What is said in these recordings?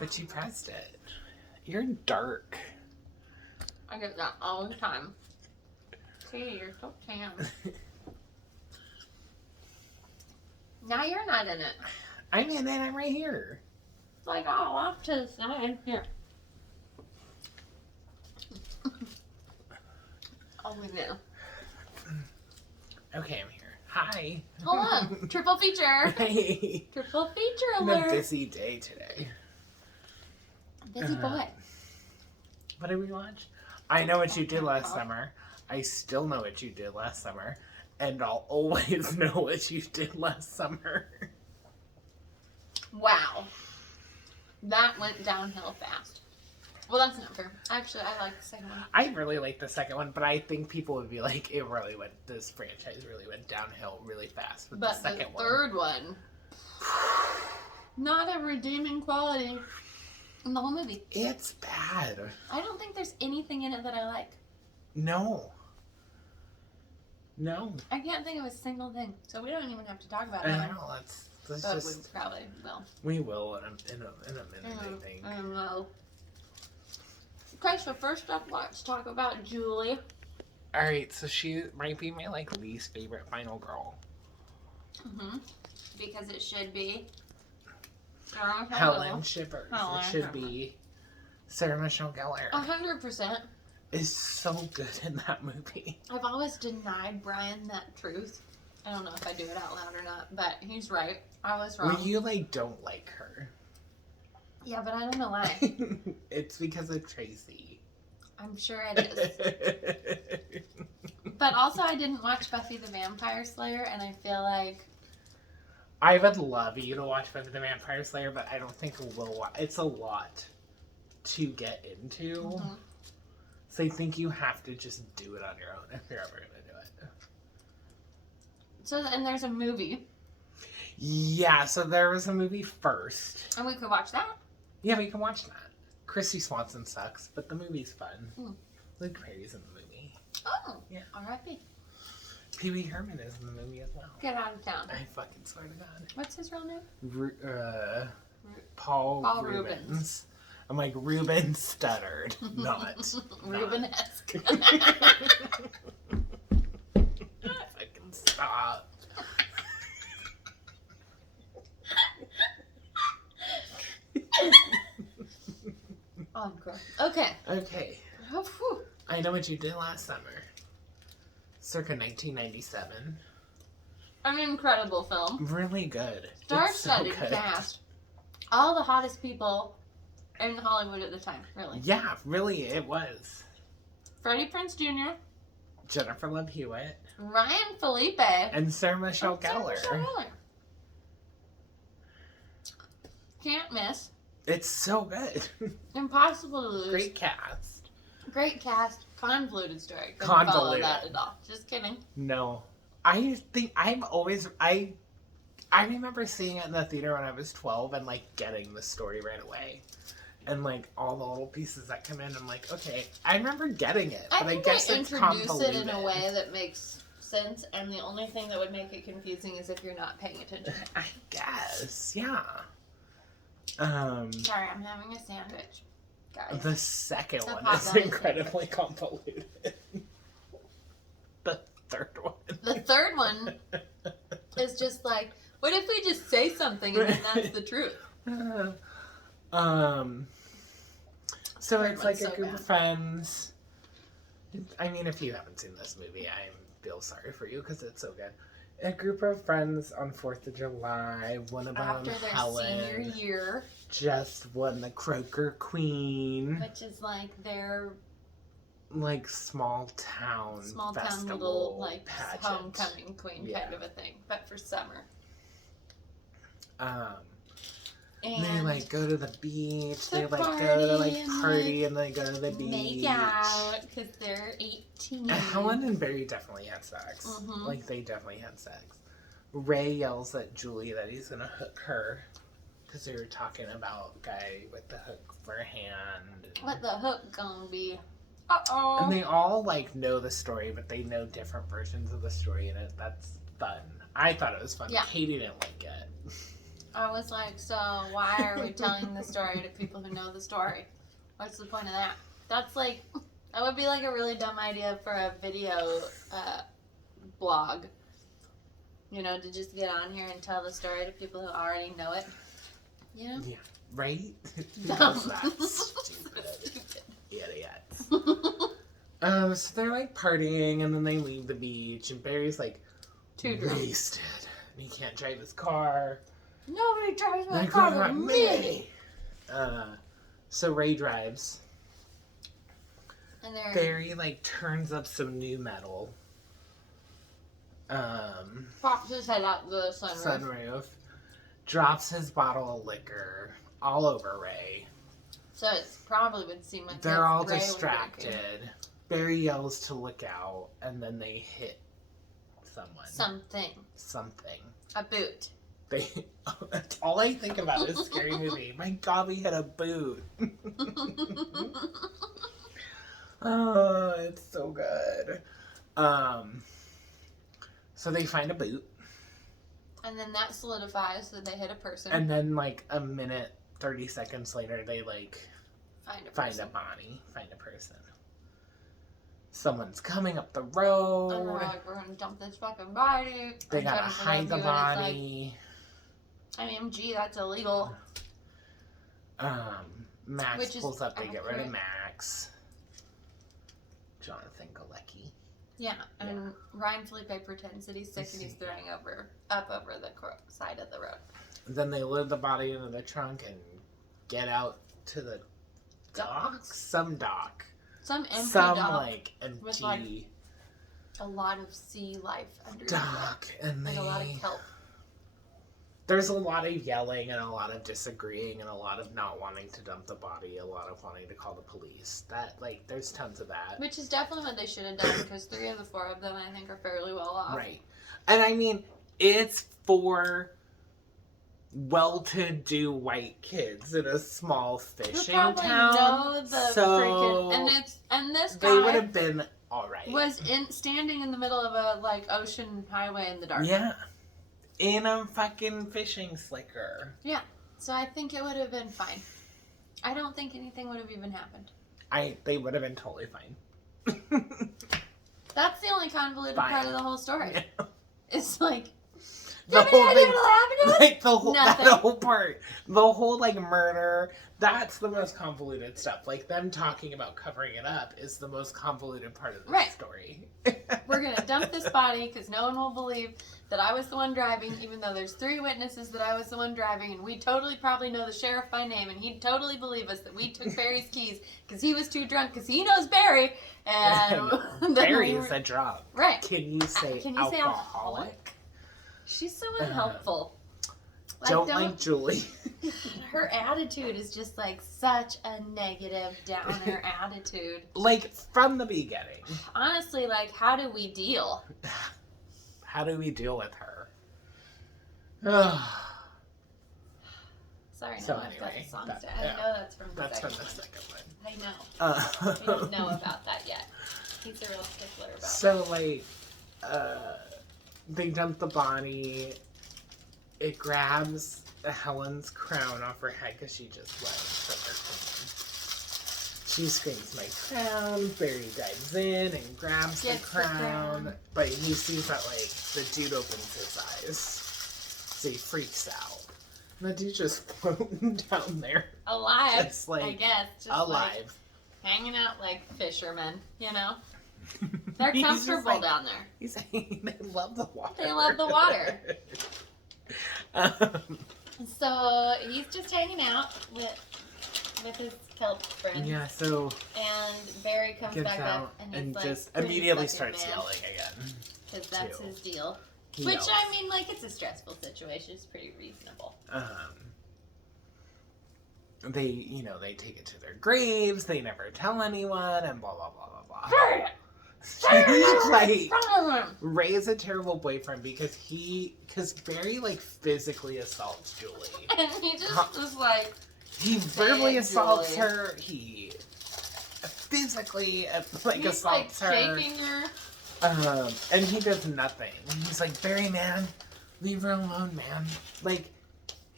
But you pressed it. You're dark. I get that all the time. See, you're so tan. Now you're not in it. I'm in it. I'm right here. It's like all off to the side. Here. Oh, we do. Okay, I'm here. Hi. Hello. Triple feature. Hey. Triple feature It's alert. a busy day today. Busy boy. What did we watch? I Know What You Did Last Summer. I still know what you did last summer. And I'll always know what you did last summer. Wow. That went downhill fast. Well, that's not fair. Actually, I like the second one. I really like the second one, but I think people would be like, this franchise really went downhill really fast with the second one. But the third one, not a redeeming quality in the whole movie. It's bad. I don't think there's anything in it that I like. No. I can't think of a single thing, so we don't even have to talk about it. I know, let's But just... we probably will. We will in a minute, I think. I don't know. Okay, so first up, let's talk about Julie. Alright, so she might be my, least favorite final girl. Mm-hmm. Because it should be... Helen Shivers. It should be Sarah Michelle Gellar. 100%. Is so good in that movie. I've always denied Brian that truth. I don't know if I do it out loud or not, but he's right. I was wrong. Well, you, don't like her. Yeah, but I don't know why. It's because of Tracy. I'm sure it is. But also, I didn't watch Buffy the Vampire Slayer, and I feel like... I would love you to watch Buffy the Vampire Slayer, but I don't think we'll watch. It's a lot to get into. Mm-hmm. So I think you have to just do it on your own if you're ever going to do it. So, and there's a movie. Yeah, so there was a movie first. And we could watch that? Yeah, we can watch that. Christy Swanson sucks, but the movie's fun. Luke Perry's in the movie. Oh, yeah. R.I.P. Pee Wee Herman is in the movie as well. Get out of town. I fucking swear to God. What's his real name? Paul Rubens. I'm like, Ruben stuttered, not Rubenesque. Fucking stop. Oh, girl. Okay. Okay. Oh, whew. I Know What You Did Last Summer. Circa 1997. An incredible film. Really good. Star-studded cast. All the hottest people in Hollywood at the time, really. Yeah, really, it was. Freddie Prinze Jr. Jennifer Love Hewitt. Ryan Felipe. And Sarah Michelle Gellar. Can't miss. It's so good. Impossible to lose. Great cast. Great cast. Convoluted story. Couldn't Convoluted. follow that at all. Just kidding. No. I think I remember seeing it in the theater when I was 12 and getting the story right away. And all the little pieces that come in, I'm like, okay, I remember getting it, but I guess it's convoluted. Introduce it in a way that makes sense, and the only thing that would make it confusing is if you're not paying attention. I guess, yeah. Sorry, I'm having a sandwich, guys. The second one is incredibly convoluted. The third one. The third one is just like, what if we just say something and then that's the truth? So it's like a group of friends. I mean, if you haven't seen this movie, I feel sorry for you because it's so good. A group of friends on 4th of July, one of them, after their Helen, senior year, just won the Croaker Queen, which is their small town little pageant. homecoming queen kind of a thing, but for summer. And they go to the beach. They go to party and they go to the beach. Make out because they're 18. Helen and Barry definitely had sex. Mm-hmm. They definitely had sex. Ray yells at Julie that he's gonna hook her because they were talking about guy with the hook for a hand. What the hook gonna be? Uh-oh. And they all know the story, but they know different versions of the story, and that's fun. I thought it was fun. Yeah. Katie didn't like it. I was like, so why are we telling the story to people who know the story? What's the point of that? That's like, that would be like a really dumb idea for a video blog. You know, to just get on here and tell the story to people who already know it. You know? Yeah. Right? Dumb. That's stupid. Stupid. Idiots. So they're like partying and then they leave the beach and Barry's like Too drunk. wasted. And he can't drive his car. Nobody drives my Like, car what but about me. So Ray drives. And they're Barry like turns up some new metal. pops his head out the sunroof. Sunroof. Drops his bottle of liquor all over Ray. So it probably would seem like They're all Ray was distracted. drinking. Barry yells to look out, and then they hit someone. Something. A boot. They. That's all I think about is Scary Movie. My God, we hit a boot. Oh, it's so good. So they find a boot, And then that solidifies that they hit a person. and then like a minute, 30 seconds later, they like find a find person. a body, find a person. Someone's coming up the road. And we're like, we're gonna dump this fucking body. They And gotta Jennifer hide the Love Hewitt is body. like, IMG, that's illegal. Max Which is pulls up to get rid of accurate. Max. Jonathan Galecki. Yeah, and Ryan Felipe pretends that he's sick and he's throwing up over the side of the road. Then they load the body into the trunk and get out to the docks. Some dock. Some empty Some dock like empty with, like, a lot of sea life under dock, and like they. a lot of kelp. There's a lot of yelling and a lot of disagreeing and a lot of not wanting to dump the body, a lot of wanting to call the police. That, like, there's tons of that. Which is definitely what they should have done because 3 of the 4 of them I think are fairly well off. Right. And I mean, it's for well-to-do white kids in a small Who fishing probably town. know the so freaking and this they would guy have been all right. was standing in the middle of a like ocean highway in the dark. Yeah. In a fucking fishing slicker. Yeah. So I think it would have been fine. I don't think anything would have even happened. They would have been totally fine. That's the only convoluted Fine. part of the whole story. Yeah. It's like, The you have any whole idea thing, what'll happen to us? like the whole that Nothing. whole part, the whole like murder. That's the most convoluted stuff. Like them talking about covering it up is the most convoluted part of the Right. story. We're going to dump this body because no one will believe that I was the one driving, even though there's 3 witnesses that I was the one driving, and we totally probably know the sheriff by name, and he'd totally believe us that we took Barry's keys because he was too drunk because he knows Barry. And then Barry we is a drug. Right. Can you say Can you say alcoholic? alcoholic? She's so unhelpful. Don't like Julie. Her attitude is just like such a negative downer attitude. Like from the beginning. Honestly, like, how do we deal? How do we deal with her? Sorry, no, So I've got anyway, the song that- set. I yeah. know that's from the That's from second the one. second one. I know. We don't know about that yet. He's a real stickler about So like, they dump the body. It grabs Helen's crown off her head because she just went from her queen. She screams, "My crown!" Barry dives in and grabs the Gets the crown, crown. but he sees that like the dude opens his eyes, so he freaks out. And the dude's just floating down there, alive, just like I guess. Just like alive. hanging out like fishermen, you know? They're He's just comfortable like- down there. He's saying they love the water. They love the water. Um, So he's just hanging out with his kelp friends. yeah, so And Barry comes gets back out up and and he's like, just "Please immediately suck it, starts man," yelling again. Because that's too. his deal. He Which, yells. I mean, like, it's a stressful situation. It's pretty reasonable. They take it to their graves. They never tell anyone, and blah blah blah blah blah. He's like Ray is a terrible boyfriend because Barry like physically assaults Julie. And he just was like, He verbally Bad assaults Julie. her. He physically like he's assaults like her. shaking her. And he does nothing. He's like, "Barry, man, leave her alone, man." Like,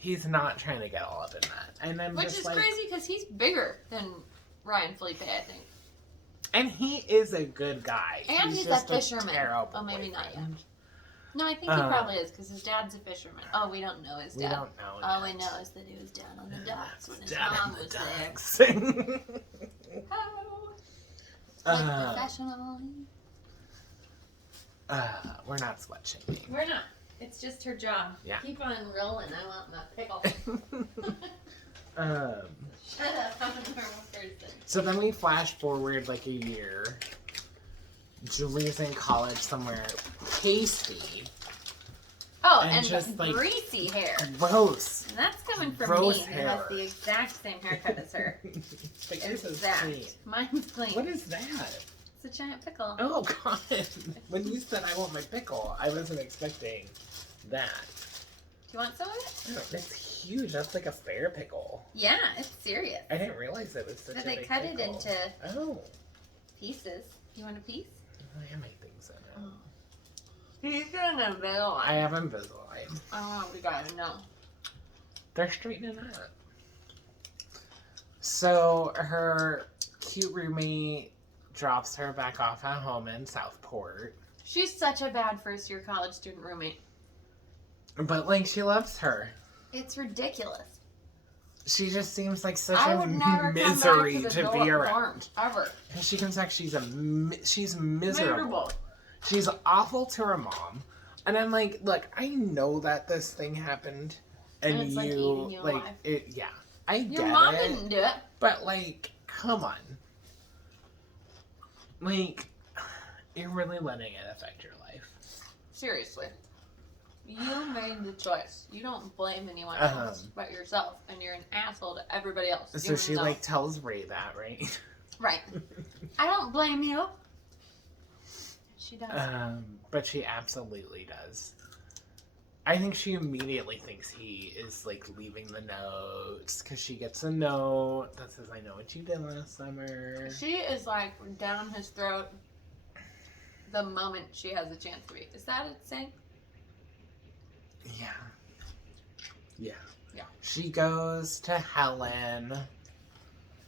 He's not trying to get all up in that. And then Which just is like, crazy because he's bigger than Ryan Felipe, I think. and he is a good guy. And he's just a fisherman. terrible Oh, maybe not yet. boyfriend. No, I think he probably is because his dad's a fisherman. Oh, we don't know his dad. We don't know. All we yet. know is that he was down on the docks when his Down mom on the was there. docks. Like professional. We're not slut shaming. We're not. It's just her job. Yeah. Keep on rolling. I want my pickle. Shut up. I'm a normal person. So then we flash forward like a year. Julie's in college somewhere. Pasty. Oh, And and just, like, greasy hair. Gross. And that's coming from Gross me, who hair. has the exact same haircut as her. The guy's is Exact. clean. Mine's clean. What is that? It's a giant pickle. Oh god. When you said I want my pickle, I wasn't expecting that. Do you want some of it? Oh, that's huge. That's like a fair pickle. Yeah, it's serious. I didn't realize it was such But a they big cut it pickle. into Oh. pieces. You want a piece? I might think so now. He's gonna bill. I have Invisalign. Oh, we gotta know. They're straightening up. So her cute roommate drops her back off at home in Southport. She's such a bad first year college student roommate. But like she loves her. It's ridiculous. She just seems like such I a would never misery come back to to the be dorm around. ever. And she comes back, she's miserable. She's awful to her mom. And I'm like, look, I know that this thing happened. And it's, like, eating you like alive. it yeah. I get Your mom it. didn't do it. But like, come on. Like, you're really letting it affect your life. Seriously. You made the choice. You don't blame anyone else but yourself. And you're an asshole to everybody else. So she like tells Ray that, right? Right. I don't blame you. She does. But she absolutely does. I think she immediately thinks he is like leaving the notes because she gets a note that says, "I know what you did last summer." She is like down his throat the moment she has a chance to be. Is that a saying? Yeah. Yeah. Yeah. She goes to Helen.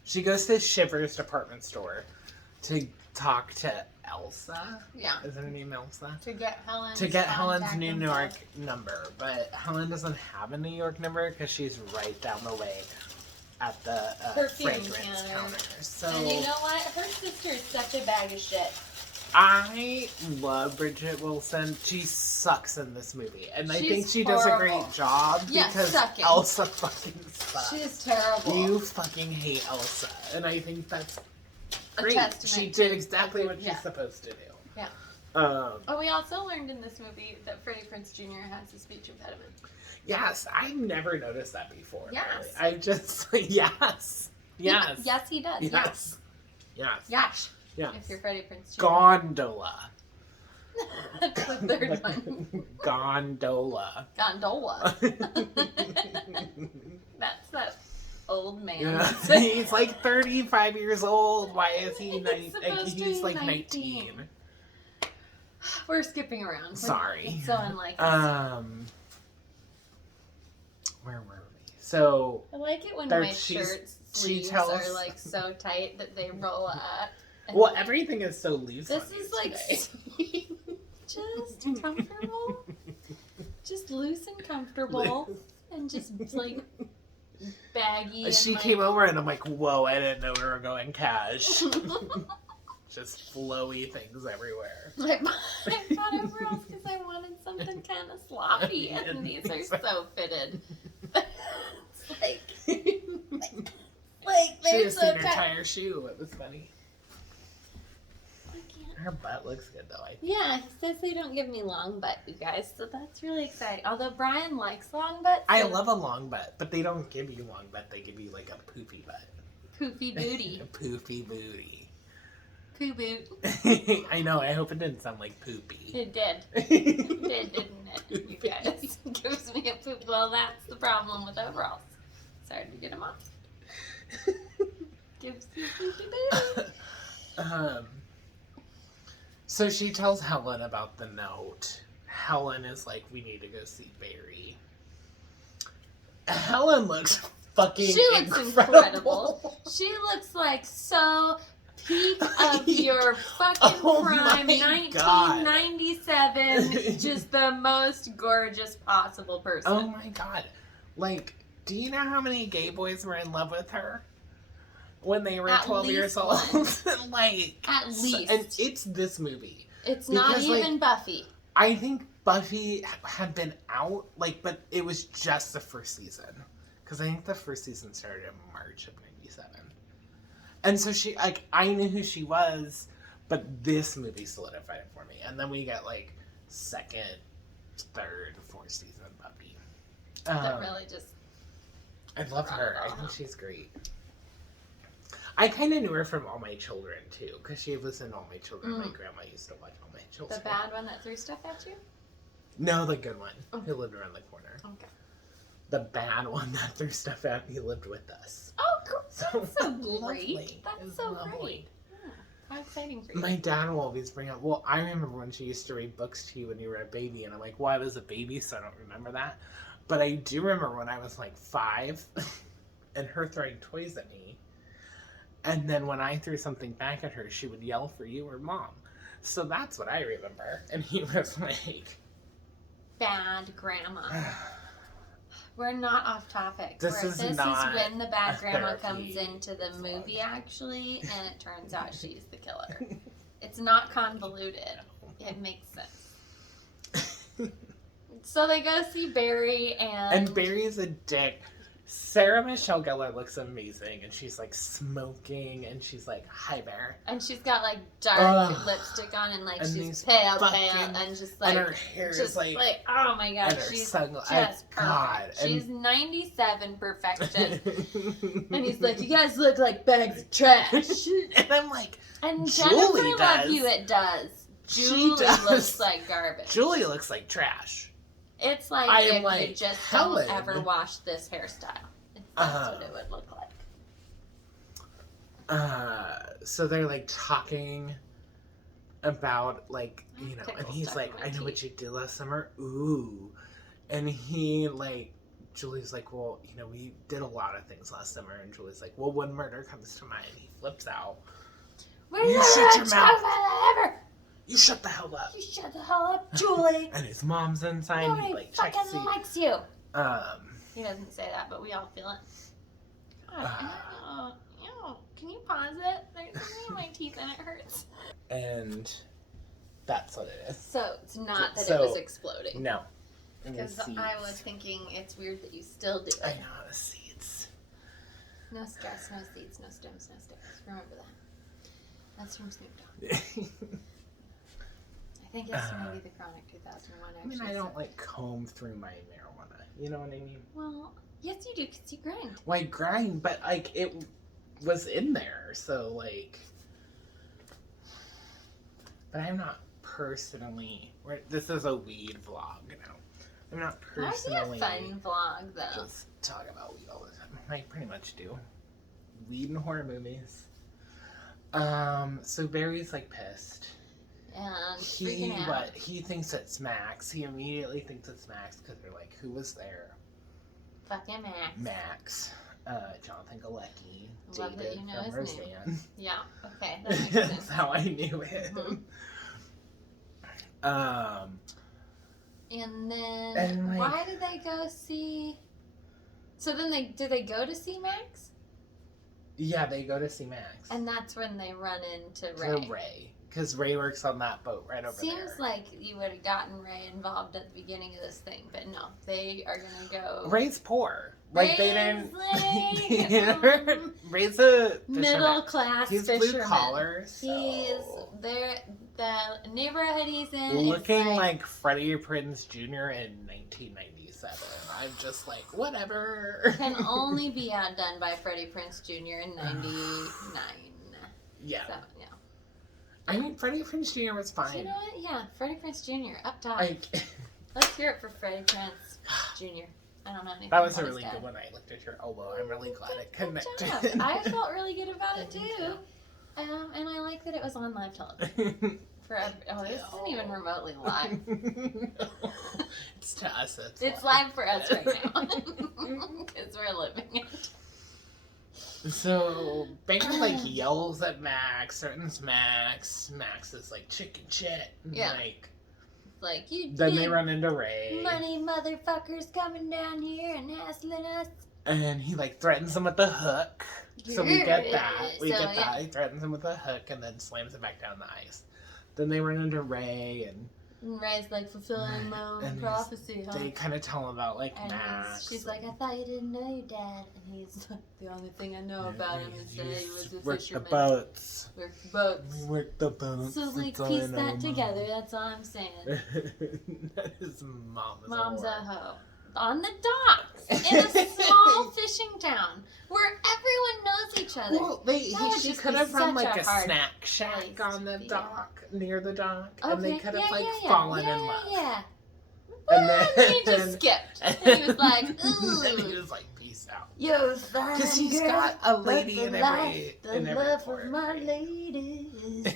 She goes to Shiver's department store to talk to Elsa. Yeah. Is her name Elsa? To get Helen's New York number. But Helen doesn't have a New York number because she's right down the way at the Perfume fragrance counter. So And you know what? Her sister is such a bag of shit. I love Bridget Wilson. She sucks in this movie. And I She's think she does a horrible. great job Yeah, because sucking. Elsa fucking sucks. She's terrible. You fucking hate Elsa. And I think that's great. testament She to- did exactly what she's Yeah. supposed to do. Yeah. Oh, we also learned in this movie that Freddie Prinze Jr. has a speech impediment. yes. I never noticed that before. Yes. Really. I just, yes. Yes. Yes, he does. Yes. Yes. Yes. Yes. If you're Freddie Prinze Jr. Gondola. That's the third one. Gondola. Gondola. That's that old man. Yeah. He's like 35 years old. Why is he He's supposed to he's be like 19. 19. We're skipping around. Sorry. It's so unlike us. Where were we? So I like it when there- my she's- shirt she sleeves tells- are like so tight that they roll up. And well, everything is so loose. this on you is like today. just comfortable, just loose and comfortable, and just like baggy. And She like, came over and I'm like, whoa, I didn't know we were going cash. Just flowy things everywhere. I bought overalls because I wanted something kind of sloppy, and these are so fitted. It's like She they're just so seen her tight. tie her shoe. It was funny. I can't. Her butt looks good though. I think. Yeah, he says they don't give me long butt, you guys, so that's really exciting. Although Brian likes long butts. I so love a long butt, but they don't give you long butt. They give you like a poofy butt. poofy booty. A poofy booty. Poo boot. I know. I hope it didn't sound like poopy. It did. It did, didn't it? You guys. It gives me a poop. Well, that's the problem with overalls. It's hard to get them off. Gives you poopy booty. So she tells Helen about the note. Helen is like, we need to go see Barry. Helen looks fucking She looks incredible. She looks like so peak of your fucking prime, my God. 1997, just the most gorgeous possible person. Oh my God. Like, do you know how many gay boys were in love with her when they were At 12 years least old? Like, At least. and it's this movie. It's not Because, even like, Buffy. I think Buffy had been out, like, but it was just the first season. Because I think the first season started in March of 97. And so she, like, I knew who she was, but this movie solidified it for me. And then we get, like, second, third, fourth season Buffy. That really just... I love her. I think she's great. I kind of knew her from All My Children, too, because she was in All My Children. My grandma used to watch All My Children. The bad one that threw stuff at you? No, the good one, who lived around the corner. Okay. The bad one that threw stuff at me lived with us. Oh, cool. That's so Lovely. great. That's It's so lovely. great. Yeah. How exciting for you. My dad will always bring up, well, I remember when she used to read books to you when you were a baby, and I'm like, well, I was a baby, so I don't remember that. But I do remember when I was like 5, and her throwing toys at me, and then when I threw something back at her, she would yell for you or Mom. So that's what I remember. And he was like... Bad grandma. We're not off topic. This is is not when the bad a grandma therapy comes into the vlog. movie, actually, and it turns out she's the killer. It's not convoluted. It makes sense. So they go see Barry, And Barry's a dick. Sarah Michelle Gellar looks amazing, and she's like smoking, and she's like, "Hi, Bear." and she's got like dark Ugh. lipstick on, and like And she's these pale, fucking- and just like, and her hair just is like, oh my god, and her she's sunglasses. just perfect. God, She's 97 perfection. and And he's like, you guys look like bags of trash. and I'm like, And Julie Jennifer does. Love Hewitt does. She Julie does. looks like garbage. Julie looks like trash. It's like I if am you like, just Helen. don't ever wash this hairstyle. That's what it would look like. So they're like talking about like, you know, and Pickle he's stuck like, in my I know what teeth. you did last summer. Ooh. And he like, Julie's like, well, you know, we did a lot of things last summer. And Julie's like, well, when murder comes to mind, he flips out. We're You never shut your talk mouth. about it ever. You shut the hell up. You shut the hell up, Julie. And his mom's inside. Nobody He like checks fucking the likes you. um He doesn't say that, but we all feel it. God, ew, can you pause it? There's something in my teeth and it hurts. and that's what it is. So it's not that So- it was exploding. No. And the Because I seeds. was thinking it's weird that you still do I it. know the seeds. No stress, no seeds, no stems, no sticks. Remember that. That's from Snoop Dogg. I think it's maybe the Chronic 2001 I actually. mean, I don't said- like comb through my marijuana. You know what I mean? Well, yes you do, because you grind. Well, I grind, but like it was in there, so like. But I'm not personally. This is a weed vlog now. I'm not personally. That'd be a fun vlog, though. Just talk about weed all the time. I pretty much do. Weed and horror movies. So Barry's like pissed. And He freaking out. he thinks it's Max. He immediately thinks it's Max because they're like, who was there? Fucking Max. Max. Jonathan Galecki. Love that David you know from his name. Roseanne. Yeah, okay, that makes That's sense. how I knew him. Mhm. And then, And, like- why did they go see... So then did they go to see Max? Yeah, they go to see Max. And that's when they run into Ray. To Ray. Because Ray works on that boat right over Seems there. like you would have gotten Ray involved at the beginning of this thing, but no, they are gonna go. Ray's poor. Like, they Ray's didn't... like, Ray's a middle fisherman. class He's fisherman. blue collar, so... He's there. The neighborhood he's in Looking is like Freddie Prinze Jr. in 1997. I'm just like, whatever. can only be outdone by Freddie Prinze Jr. in '99. Yeah. So yeah. I mean, Freddie Prinze Jr. was So you fine. know what? Yeah, Freddie Prinze Jr. up top. Like, Let's hear it for Freddie Prinze Jr. I don't know anything. that was a about really his dad. good one. I looked at your elbow. I'm really glad it Good connected. job. I felt really good about it too. And I like that it was on live television. Oh, this isn't even remotely live. No. It's to us. It's live for us right now. Because we're living it. So Baker like yells at Max, threatens Max. Max is like chicken shit. Yeah. Like you. Then they run into Ray. Money motherfuckers coming down here and hassling us. And he like threatens him with the hook. So we get that. We get that. He threatens him with the hook and then slams it back down the ice. Then they run into Ray and Ray's like fulfilling my own prophecy, huh? They kind of tell him about like and Max. She's like, I thought you didn't know your dad. And he's like, the only thing I know about him is that he was a fisherman. The boats. Work the boats. We work the boats. So like piece that together. That's all I'm saying. His mom's a hoe. On the docks in a small fishing town where everyone knows each other. Well, she could have run like a snack shack on the dock, near the dock, and they could have fallen in love. Yeah. And then he just skipped. And he was like, ooh. And he was like, peace out. You're fine, because he's got a lady in every love of my lady is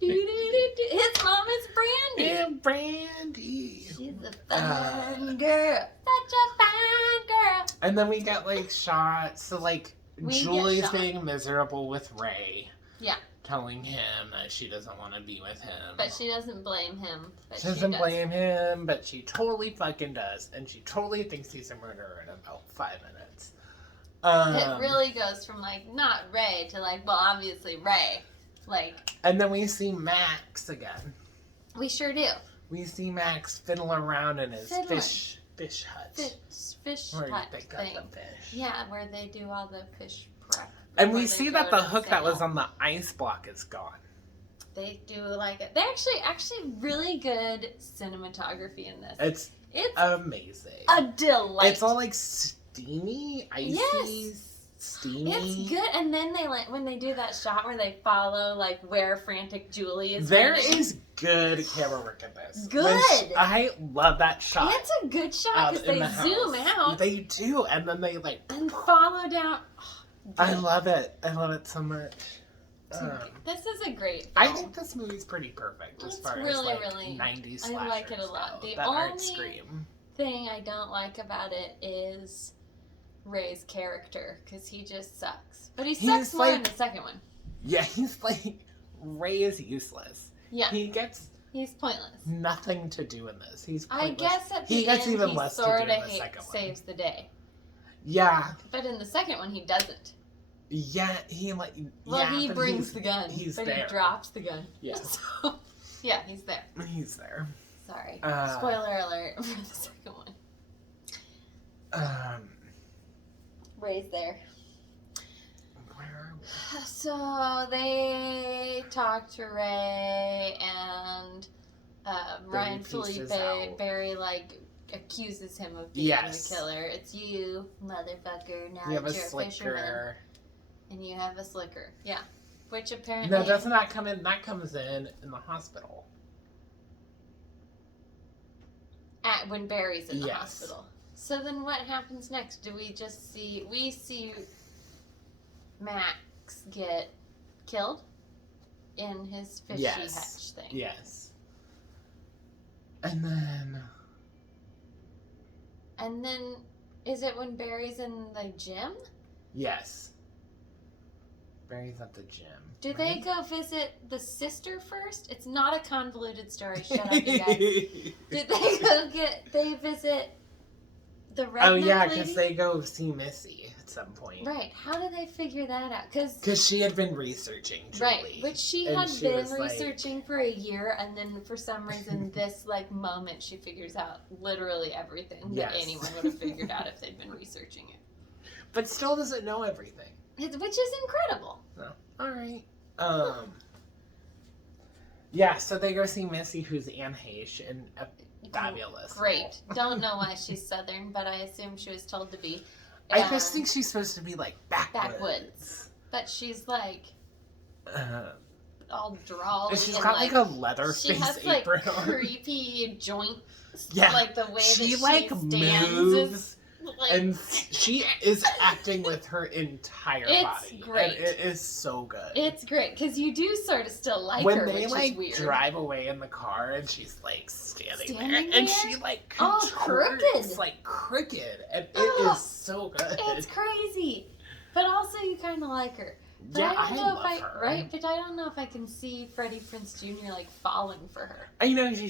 His mom is Brandy. Yeah, Brandy. She's a fine girl. Such a fine girl. And then we get like shots. So like Julie's being miserable with Ray. Yeah. Telling him that she doesn't want to be with him. But she doesn't blame him. She doesn't blame him, but she totally fucking does. And she totally thinks he's a murderer in about 5 minutes. It really goes from like, not Ray to like, well, obviously Ray. Like. And then we see Max again. We sure do. We see Max fiddle around in his fish hut. Fish where hut they got the fish. Yeah, where they do all the fish prep. And we see that the hook that was on the ice block is gone. They do like it. They actually really good cinematography in this. It's amazing. A delight. It's all like steamy, icy, steamy. It's good. And then they like when they do that shot where they follow like where frantic Julie is. There is good camera work in this. Good. I love that shot. It's a good shot because they zoom out. They do, and then they like and follow down. I love it. I love it so much. This is a great film. I think this movie's pretty perfect as far as like really 90s slashers I like it a lot. The only thing I don't like about it is Ray's character because he just sucks. But he sucks more in the second one. Yeah, he's like Ray is useless. Yeah, he's pointless. Nothing to do in this. He's pointless. I guess at the he gets end, even less to do in the second one. Saves the day. Yeah. But in the second one, he doesn't. Yeah, he like. Well, he brings the gun, he drops the gun. Yeah. So, yeah, he's there. He's there. Sorry. Spoiler alert for the second one. Ray's there. Where are we? So they talk to Ray and Ryan Felipe very like accuses him of being the killer. It's you, motherfucker. Now you're a fisherman. And you have a slicker. Yeah. Which apparently... No, doesn't that come in? That comes in the hospital. When Barry's in the hospital. So then what happens next? Do we just see... We see Max get killed in his fishy hatch thing. Yes. And then... And then... Is it when Barry's in the gym? Yes. Barry's at the gym. Do they go visit the sister first? It's not a convoluted story. Shut up, you guys. Did they visit the redneck Oh, yeah, because they go see Missy at some point. Right. How did they figure that out? Because she had been researching Julie. Right, which she had been researching for a year, and then for some reason, this moment, she figures out literally everything that anyone would have figured out if they'd been researching it. But still doesn't know everything. Which is incredible. Oh, all right. Yeah, so they go see Missy, who's Anne Heche, and fabulous. Great. Don't know why she's Southern, but I assume she was told to be. I just think she's supposed to be like backwoods. But she's like all drawly. She's got like a leather face apron on. Creepy joints. Yeah. Like the way she that she stands moves. Like, and she is acting with her entire It's body. great. And it is so good. It's great because you do sort of still like when her, they which like is weird. drive away in the car and she's like standing there, Standing and there? she like Oh, contorts crooked. like crooked, and it Oh, is so good. It's crazy, but also you kind of like her. But Yeah, I don't know love if her. right? But I don't know if I can see Freddie Prinze Jr. like falling for her. You know, she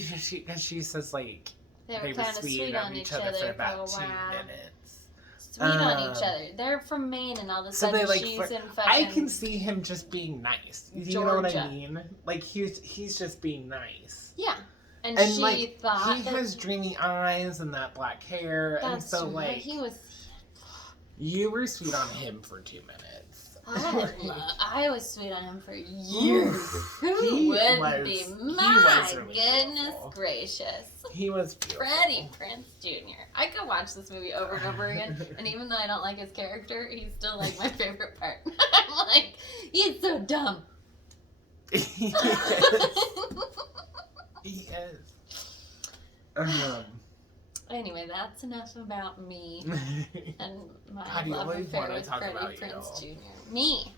says like They were they were kind of sweet on each other for about 2 minutes. Sweet on each other. They're from Maine, and all of a So sudden they like. she's flirt. in I fucking can see him just being nice. You know what I Georgia. mean? Like he's just being nice. Yeah. And And she like thought he that has dreamy eyes and that black hair, and that's so true. like He was. you were sweet on him for 2 minutes. I was sweet on him for years. Who He would was- be? he My was really goodness beautiful. gracious. He was beautiful. Freddie Prinze Jr. I could watch this movie over and over again, and even though I don't like his character, he's still like my favorite part. I'm like, he's so dumb. He is. He is. Anyway, that's enough about me and my God, you love always affair wanna with talk Freddie about Prinze you. Jr. Me.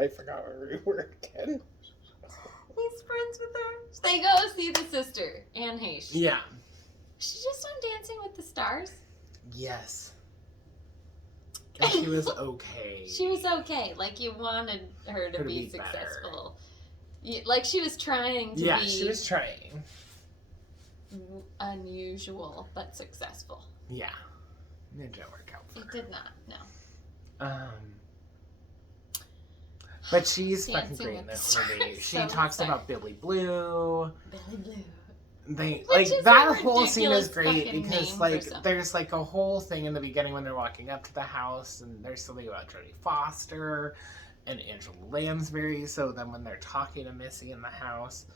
I forgot where we were again. He's friends with her. They go see the sister, Anne Heche. Yeah. She's just on Dancing with the Stars. Yes. And she was okay. She was okay. Like, you wanted her to be better. successful. Like, she was trying to Yeah, be she was trying. unusual, but successful. Yeah. It didn't work out for It her. did not, no. But she's fucking Dancing great in with this the movie. Stars, She so talks sorry. about Billy Blue. Billy Blue. They Which like is that a whole scene is ridiculous great fucking name because for like something. there's like a whole thing in the beginning when they're walking up to the house and there's something about Jodie Foster and Angela Lansbury. So then when they're talking to Missy in the house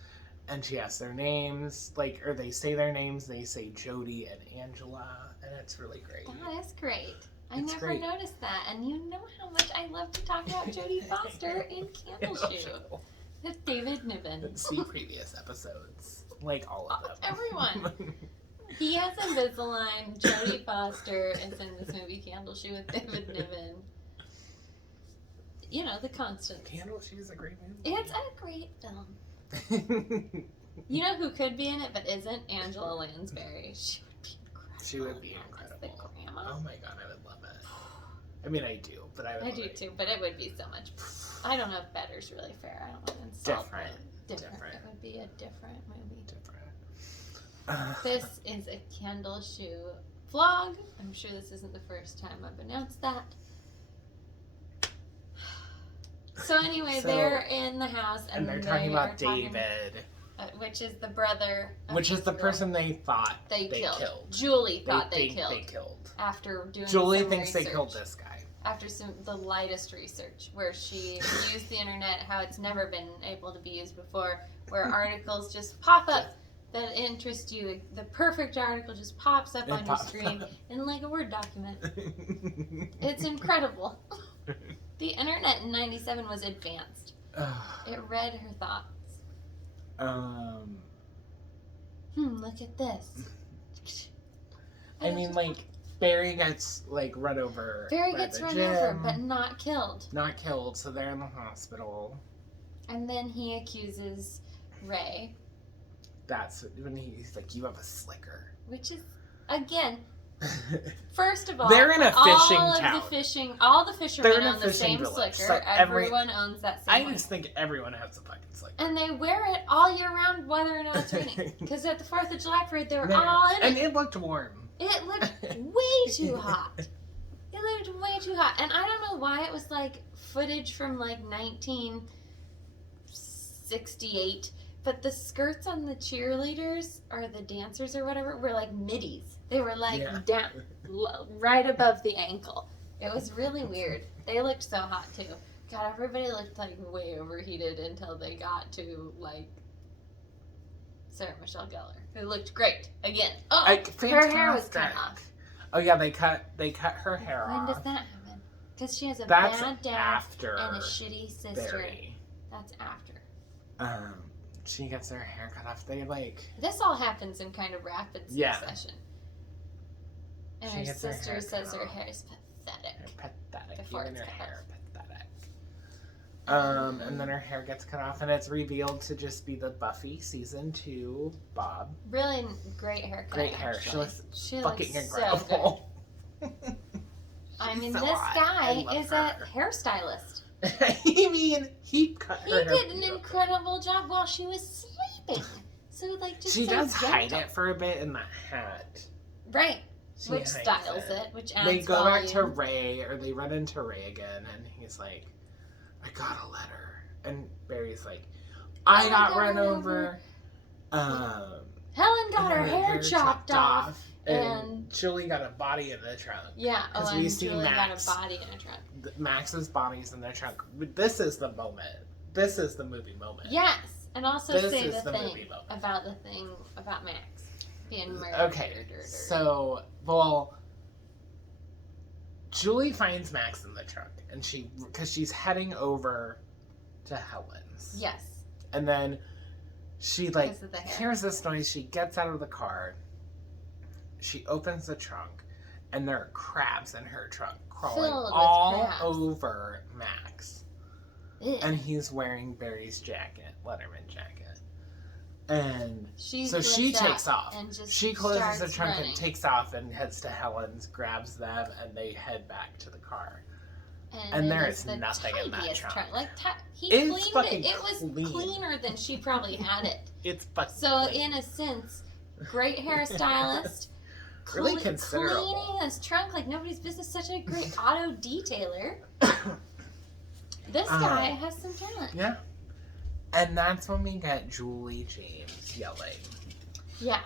and she asks their names, like or they say their names, they say Jodie and Angela, and it's really great. That is great. I It's never great. noticed that. And you know how much I love to talk about Jodie Foster in Candleshoe. With David Niven. See previous episodes, like all of them. Everyone. He has Invisalign. Jodie Foster is in this movie Candleshoe with David Niven. You know, the constant. Candleshoe is a great movie. It's a great film. You know who could be in it but isn't? Angela Lansbury. She would be incredible. She would be As incredible. the grandma. Oh my god, I would love it. I mean, I do, but I would I love do it. too, but it would be so much. I don't know if better's really fair. I don't want to insult Different. it. Different. It would be a different movie. Different. This is a Candleshoe vlog. I'm sure this isn't the first time I've announced that. So anyway, So- they're in the house and they're they talking are about talking- David, which is the brother. Of which is the girl person they thought they killed. killed. Julie They thought they think killed. they killed. After doing Julie some thinks they research. killed this guy. After the lightest research, where she used the internet how it's never been able to be used before, where articles just pop up that interest you. The perfect article just pops up It on your pops screen up. in like a Word document. It's incredible. The internet in '97 was advanced. It read her thoughts. Look at this. I mean, like, Barry gets, like, run over. Barry by gets the run gym. over, but not killed. Not killed, so they're in the hospital. And then he accuses Ray, That's when he's like, you have a slicker. which is, again, first of all, They're in a fishing all town. Of the fishing, all the fishermen They're in a own the fishing same village. slicker. So Everyone owns that same I one. just think everyone has a fucking slicker. And they wear it all year round, whether or not it's raining. Because at the 4th of July parade, they were There. all in And it. it looked warm. It looked way too hot. It looked way too hot. And I don't know why it was like footage from like 1968, but the skirts on the cheerleaders or the dancers or whatever were like middies. They were like Yeah. down, right above the ankle. It was really weird. They looked so hot too. God, everybody looked like way overheated until they got to like Sarah Michelle Gellar, who looked great again. Oh, her hair was cut Fantastic. off. Oh yeah, they cut her hair When off. does that happen? Because she has a That's bad dad after and a shitty sister. Barry. That's after. she gets her hair cut off. They like. This all happens in kind of rapid succession. And She her gets her sister hair says cut her off. hair is pathetic. Pathetic. Before Even it's her cut hair, off. pathetic. And then her hair gets cut off, and it's revealed to just be the Buffy season 2 Bob. Really great haircut. Great hair. Actually. She She fucking looks incredible. So good. I mean, so this hot. guy I love is her. a hairstylist. You mean he cut her He hair did an beautiful. incredible job while she was sleeping. So like, just She so does hide gentle. it for a bit in that hat. Right. She Which hides styles it, which adds They go back to volume. Ray, or they run into Ray again, and he's like, I got a letter. And Barry's like, I got run over. Helen got her hair chopped off. And Julie got a body in the trunk. Yeah, Because oh, we and see Julie Max. got a body in a trunk. Max's body's in their trunk. This is the moment. This is the movie moment. Yes, and also This say is the the thing movie moment. about the thing about Max being murdered. Okay, so, well, Julie finds Max in the trunk, and because she's heading over to Helen's. Yes. And then she, like, Because of the hair. hears this noise, she gets out of the car, she opens the trunk, and there are crabs in her trunk crawling Filled with all crabs. over Max. Ugh. And he's wearing Barry's jacket, Letterman jacket. And She so she flips out takes off. and just She closes the starts trunk running. and takes off and heads to Helen's, grabs them, and they head back to the car. And it there was is the nothing in that tiniest trunk. Like he It's cleaned fucking it. It was clean. cleaner than she probably had it. It's fucking So clean. in a sense, great hairstylist. Really considerable. Cleaning his trunk like nobody's business. Such a great auto detailer. This guy has some talent. Yeah. And that's when we get Julie James yelling. Yeah.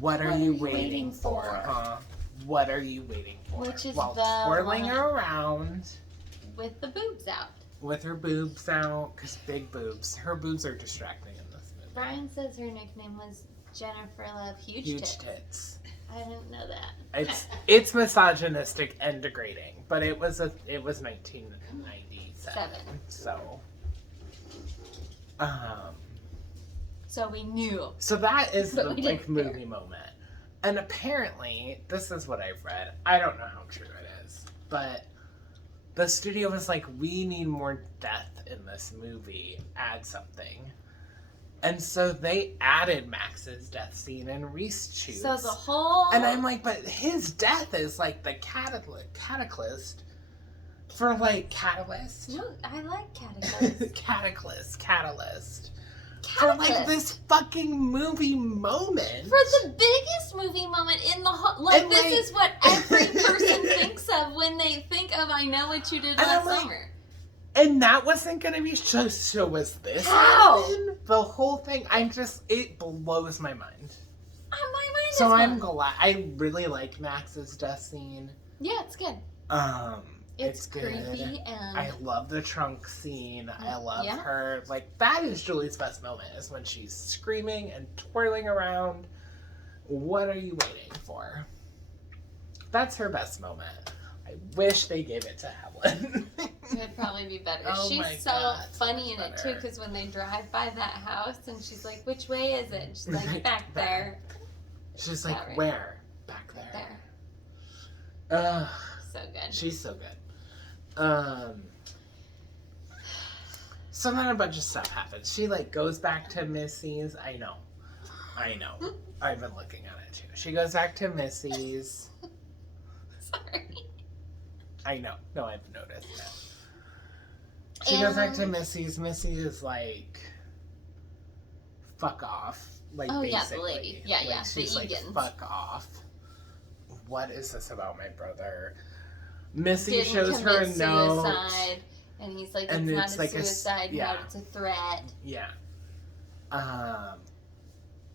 What are you waiting for, huh? What are you waiting for? Which is While the twirling one- her around With the boobs out. with her boobs out, because big boobs. Her boobs are distracting in this movie. Brian says her nickname was Jennifer Love Huge Huge Tits. tits. I didn't know that. It's misogynistic and degrading, but it was 1997, so So we knew. so that is But the we big didn't movie care. moment. And apparently, this is what I've read. I don't know how true it is, but the studio was like, we need more death in this movie. Add something. And so they added Max's death scene and Reese shoots. So the whole. And I'm like, but his death is like the catalyst for like catalyst. No, I like catechism. catalyst. For like this fucking movie moment. For the biggest movie moment in the whole. Like, And, this like- is what every person thinks of when they think of I Know What You Did And I'm Last like, Summer. And that wasn't gonna be so was this How? happening? The whole thing, it blows my mind. My mind So is I'm blown. glad. I really like Max's death scene. Yeah, it's good. It's good. creepy and. I love the trunk scene. I love Yeah. her. Like, that is Julie's best moment, is when she's screaming and twirling around. What are you waiting for? That's her best moment. I wish they gave it to Helen. It'd probably be better. Oh my She's so God, funny in it too, better. because when they drive by that house and she's like, "Which way is it?" And she's like, Right "Back there." She's like, That right. where? Back Right there. there. So good. She's so good. So then a bunch of stuff happens. She like goes back to Missy's. I know. I've been looking at it too. She goes back to Missy's. Sorry. I know. No, I've noticed it. She goes back to Missy's. Missy is like, fuck off. Like, Oh, yeah, the basically. lady. Yeah, Like, yeah, the she's like, Egans. fuck off. What is this about my brother? Missy Didn't shows her a commit note. suicide, and he's like, And "It's not it's a like suicide note; it's a threat." Yeah.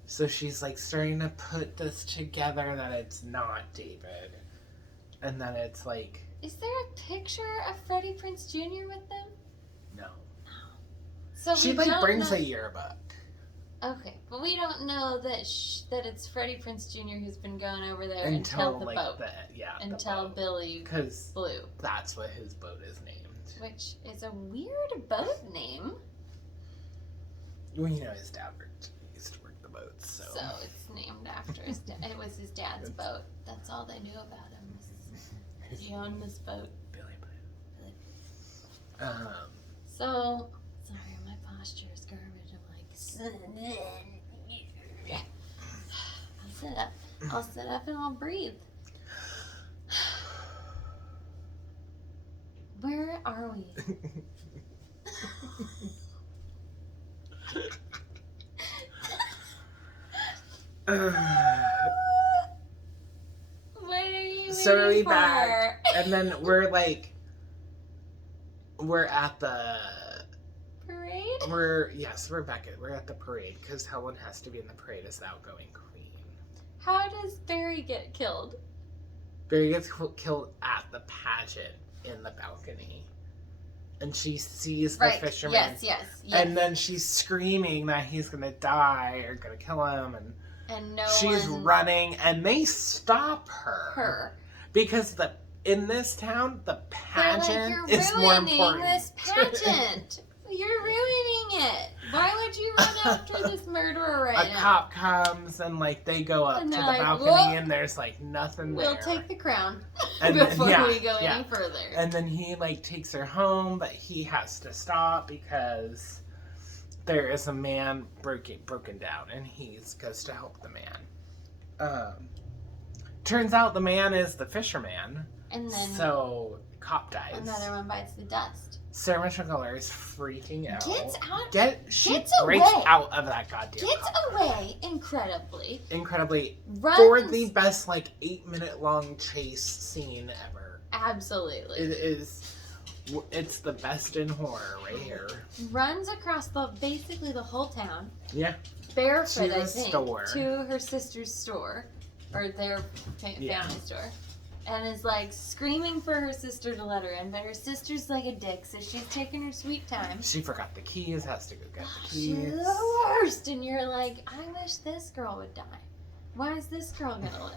So she's like starting to put this together that it's not David. And then it's like, Is there a picture of Freddie Prinze Jr. with them? no. So She we like don't brings know. a yearbook. Okay, but we don't know that that it's Freddie Prinze Jr. who's been going over there Until the like boat. the boat. Billy Because Blue, that's what his boat is named. which is a weird boat name. Well, you know, his dad used to work the boats, so. So it's named after his dad. It was his dad's boat. That's all they knew about him. He owned this boat. Billy Boat. So, sorry, my posture is garbage. I'm like, I'll sit up and I'll breathe. Where are we? What are you So are we waiting for? back? And then we're at the Parade? we're back at the parade because Helen has to be in the parade as the outgoing queen. How does Barry get killed? Barry gets killed at the pageant in the balcony, and she sees the fisherman. Yes. And then she's screaming that he's gonna die or gonna kill him, and she's running, and they stop her. Because in this town, the pageant is more important. This pageant. You're ruining it. Why would you run after this murderer right now? A cop comes and they go up to the balcony, whoa, and there's nothing there. We'll take the crown and before then, we go any further. And then he takes her home, but he has to stop because there is a man broken down, and he goes to help the man. Turns out the man is the fisherman. And then so cop dies. Another one bites the dust. Sarah Michelle Gellar is freaking out. She breaks away. out of that goddamn Gets car. away incredibly. Runs. For the best 8-minute long chase scene ever. Absolutely. It's the best in horror right here. Runs across basically the whole town. Yeah. Barefoot, I think, to her sister's store, or their family store. And is screaming for her sister to let her in, but her sister's a dick, so she's taking her sweet time. She forgot the keys, has to go get the keys. She's the worst, and you're like, I wish this girl would die. Why is this girl gonna live?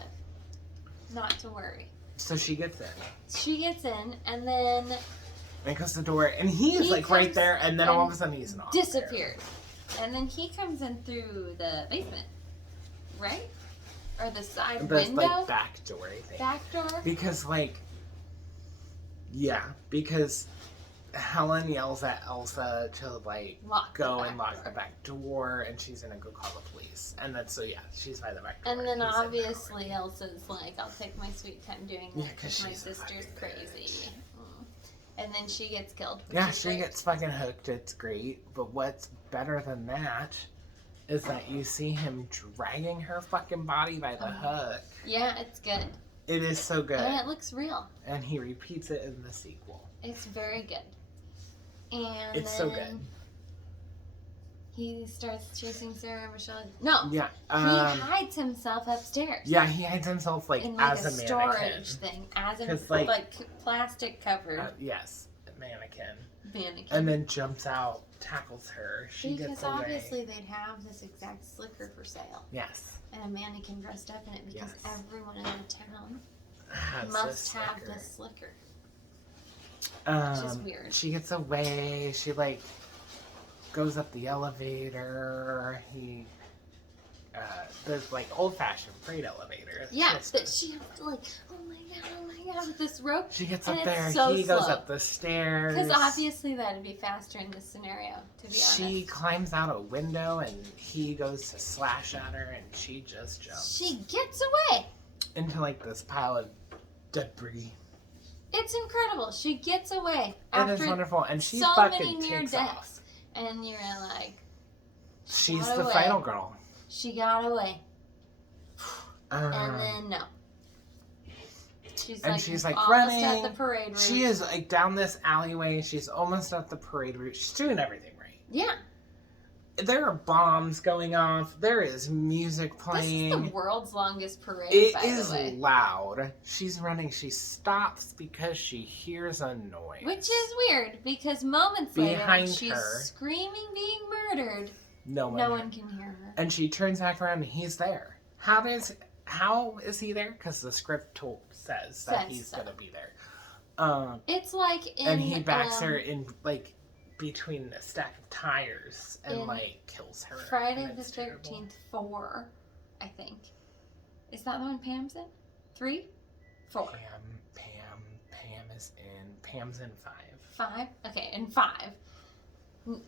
Not to worry. So she gets in. She gets in, and then and goes to the door, and he's right there, and then all of a sudden he's not. Disappeared. And then he comes in through the basement, right? Or the side window? Back door, I think. Back door? Because, because Helen yells at Elsa to, go and lock the back door, and she's gonna go call the police. And then, she's by the back door. And then, obviously, Elsa's I'll take my sweet time doing this because my sister's crazy. And then she gets killed. Yeah, she gets fucking hooked. It's great. But what's better than that is that you see him dragging her fucking body by the hook. Yeah, it's good. It is so good. And it looks real. And he repeats it in the sequel. It's very good. And it's so good. He starts chasing Sarah Michelle. No. Yeah. He hides himself upstairs. Yeah, he hides himself in as a storage mannequin. Thing, as a plastic covered. Yes, mannequin. Mannequin. And then jumps out, tackles her. She gets away. Because obviously they'd have this exact slicker for sale. Yes. And a mannequin dressed up in it because everyone in the town has must have this slicker. Which is weird. She gets away. She goes up the elevator. He there's old-fashioned freight elevator. Yeah, but she has to oh my god, with this rope. She gets up there. So he goes up the stairs. Because obviously that'd be faster in this scenario, to be honest. She climbs out a window and he goes to slash at her and she just jumps. She gets away into this pile of debris. It's incredible. She gets away. It is wonderful, and she so fucking many near takes deaths. off. And you're she's the final girl. She got away. And then no. She's almost running at the parade route. She is down this alleyway. She's almost at the parade route. She's doing everything right. Yeah. There are bombs going off. There is music playing. This is the world's longest parade, It is loud. She's running. She stops because she hears a noise. Which is weird, because moments later, when she's screaming being murdered, no one can hear her. And she turns back around and he's there. How is he there? Because the script says that he's going to be there. It's like in... And he backs her in, between a stack of tires and In like kills her. Friday and the it's terrible. 13th 4, I think. Is that the one Pam's in? 3? 4. Pam is in. Pam's in 5. 5? Okay, in 5.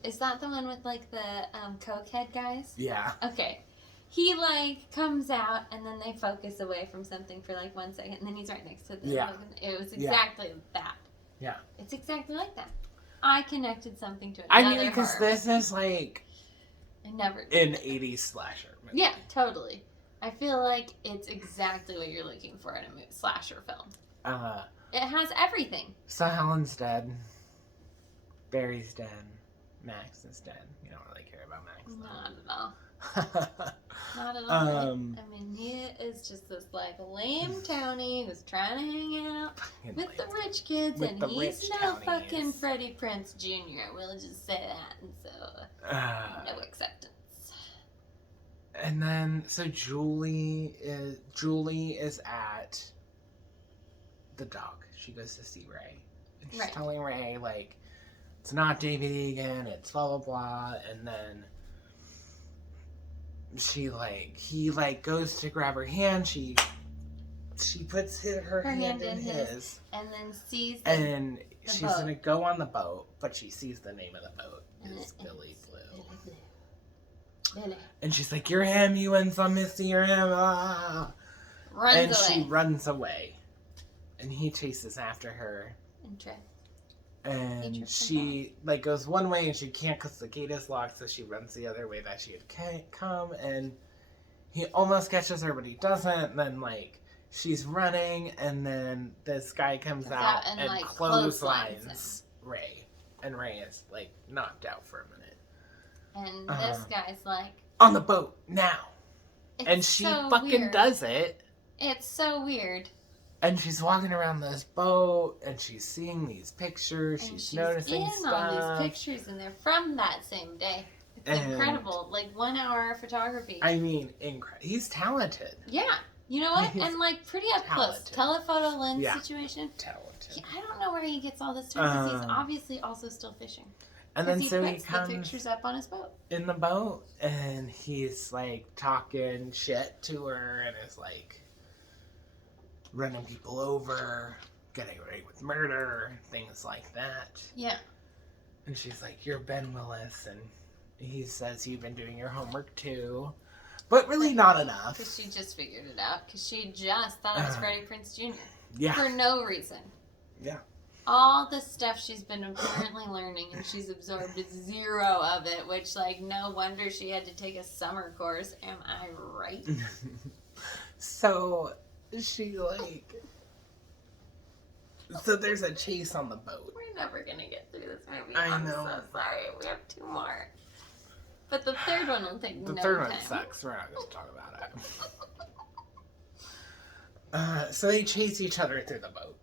Is that the one with like the cokehead guys? Yeah. Okay. He like comes out and then they focus away from something for like 1 second and then he's right next to the It was exactly that. Yeah. It's exactly like that. I connected something to it. I mean, because this is like I never an 80s slasher movie. Yeah, totally. I feel like it's exactly what you're looking for in a slasher film. It has everything. So Helen's dead. Barry's dead. Max is dead. You don't really care about Max. Not at all. Not at all. I mean, he is just this like lame townie who's trying to hang out with the rich kids, and he's no fucking Freddie Prinze Jr. We'll just say that, and so no acceptance. And then so Julie is at the dock. She goes to see Ray, and she's telling Ray like it's not David Egan, it's blah blah blah, and then he goes to grab her hand. She puts her hand in his, and then sees and she's boat. Gonna go on the boat, but she sees the name of the boat is Billy Blue. And she's like, "You're him. You win some, Misty. You're him." She runs away, and he chases after her. And she like goes one way and she can't because the gate is locked, so she runs the other way that she had come, and he almost catches her, but he doesn't. And then like she's running, and then this guy comes out and like, clotheslines Ray, and Ray is like knocked out for a minute. And this guy's like, on the boat now, and she so fucking weird. Does it. It's so weird. And she's walking around this boat, and she's seeing these pictures. She's noticing stuff. All these pictures, and they're from that same day. It's incredible. Like 1 hour photography. I mean, incredible. He's talented. Yeah. You know what? And like pretty up close. Telephoto lens situation. Talented. I don't know where he gets all this time because he's obviously also still fishing. And then so he comes the pictures up on his boat. In the boat, and he's like talking shit to her, and is like running people over, getting away with murder, things like that. Yeah. And she's like, "You're Ben Willis," and he says, "You've been doing your homework too," but really not enough. Because she just figured it out. Because she just thought it was Freddie Prinze Jr. Yeah. For no reason. Yeah. All the stuff she's been apparently learning, and she's absorbed 0 of it, which, like, no wonder she had to take a summer course. Am I right? So, she, like... So there's a chase on the boat. We're never going to get through this movie. I know. I'm so sorry. We have 2 more. But the third one will take no time. The third one sucks. We're not going to talk about it. So they chase each other through the boat.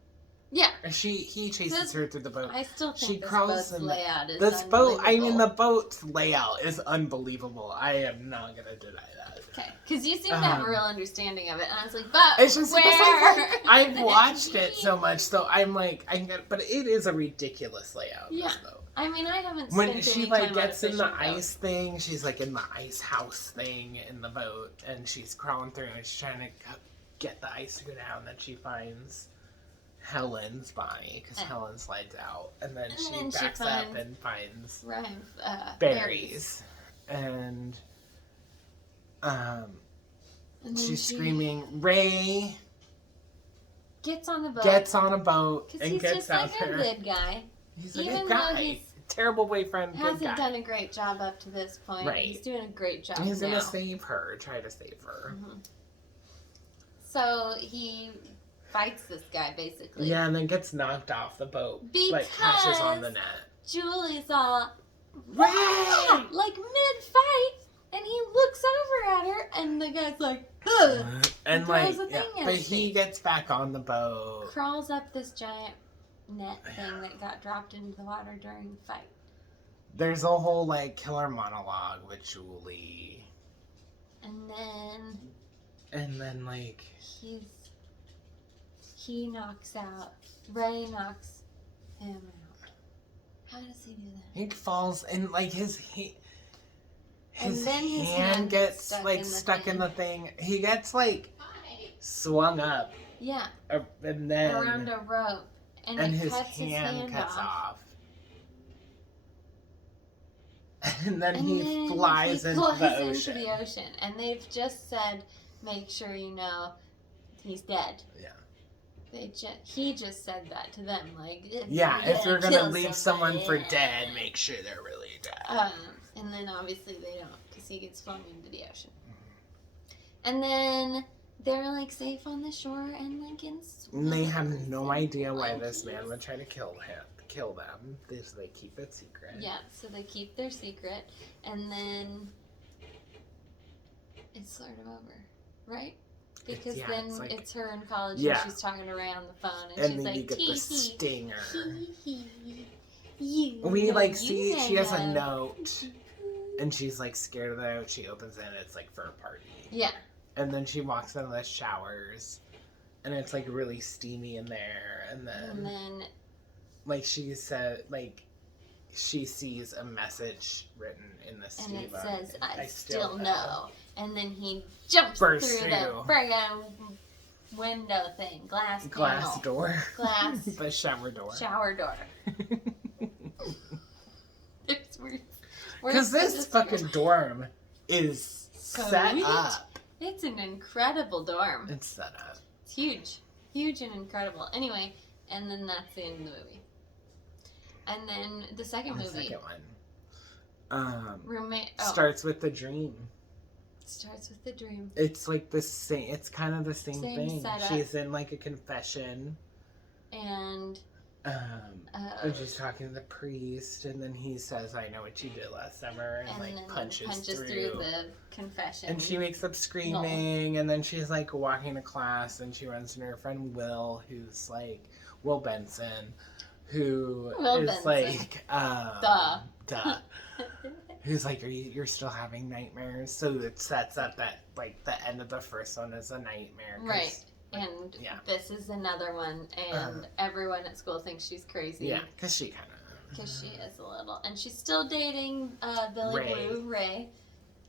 Yeah. He chases her through the boat. I still think she this crawls boat's layout is this unbelievable. boat, I mean, the boat's layout is unbelievable. I am not going to deny that. Okay. Because you seem to have a real understanding of it. And I was like, but it's just, where? Like, I've watched it so much, so I'm like, I get it. But it is a ridiculous layout. Yeah. This boat. I mean, I haven't when spent she any like time gets on a in the fishing boat. ice thing, she's like in the ice house thing in the boat, and she's crawling through and she's trying to get the ice to go down. Then she finds Helen's body because Helen slides out, and then she backs up and finds berries, and she's screaming, "Ray!" Gets on the boat. Gets on a boat and he's gets just out like there. a good guy. He's a good guy. Terrible boyfriend. Hasn't good guy. done a great job up to this point. Right. He's doing a great job. He's now. gonna save her. Try to save her. Mm-hmm. So he fights this guy basically. Yeah, and then gets knocked off the boat. Because like crashes on the net. Julie's all Ray! like mid-fight, and he looks over at her, and the guy's like, ugh, and like, but he gets back on the boat, crawls up this giant net thing that got dropped into the water during the fight. There's a whole like killer monologue with Julie, and then like he knocks out. Ray knocks him out. How does he do that? He falls and like his And then his hand gets stuck in the thing. He gets like swung up. Yeah. And then around a rope. And it his cuts hand his hand cuts off. off. And then he flies into the ocean. And they've just said, make sure you know he's dead. Yeah. He just said that to them. Like, if you're going to leave someone for dead, make sure they're really dead. And then obviously they don't, because he gets flung into the ocean. And then they're like safe on the shore and like in and they have no idea why this man would try to kill them. They keep it secret. Yeah, so they keep their secret, and then it's sort of over, right? Because it's her in college and she's talking to Ray on the phone, and she's then like, you get the stinger. She has a note, and she's like scared of the note. She opens it, and it's like for a party. Yeah. And then she walks into the showers, and it's like really steamy in there, and then like she said, like she sees a message written in the steam. And it says, I still know. And then he jumps Bursts through the friggin' window thing. Glass door. Glass. The shower door. Shower door. It's weird. Because this fucking dorm is set up. It's an incredible dorm. It's set up. It's huge. Huge and incredible. Anyway, and then that's the end of the movie. And then the second movie. The second one. Roommate. Starts with the dream. Starts with the dream. It's like the same. It's kind of the same thing. Setup. She's in like a confession. And. And she's talking to the priest, and then he says, "I know what you did last summer," and like punches through the confession. And she wakes up screaming, and then she's like walking to class, and she runs into her friend Will, who's like Will Benson, who is like duh. Who's like, you're still having nightmares? So it sets up that like the end of the first one is a nightmare, right? And this is another one, and everyone at school thinks she's crazy. Yeah, because she is a little, and she's still dating Ray.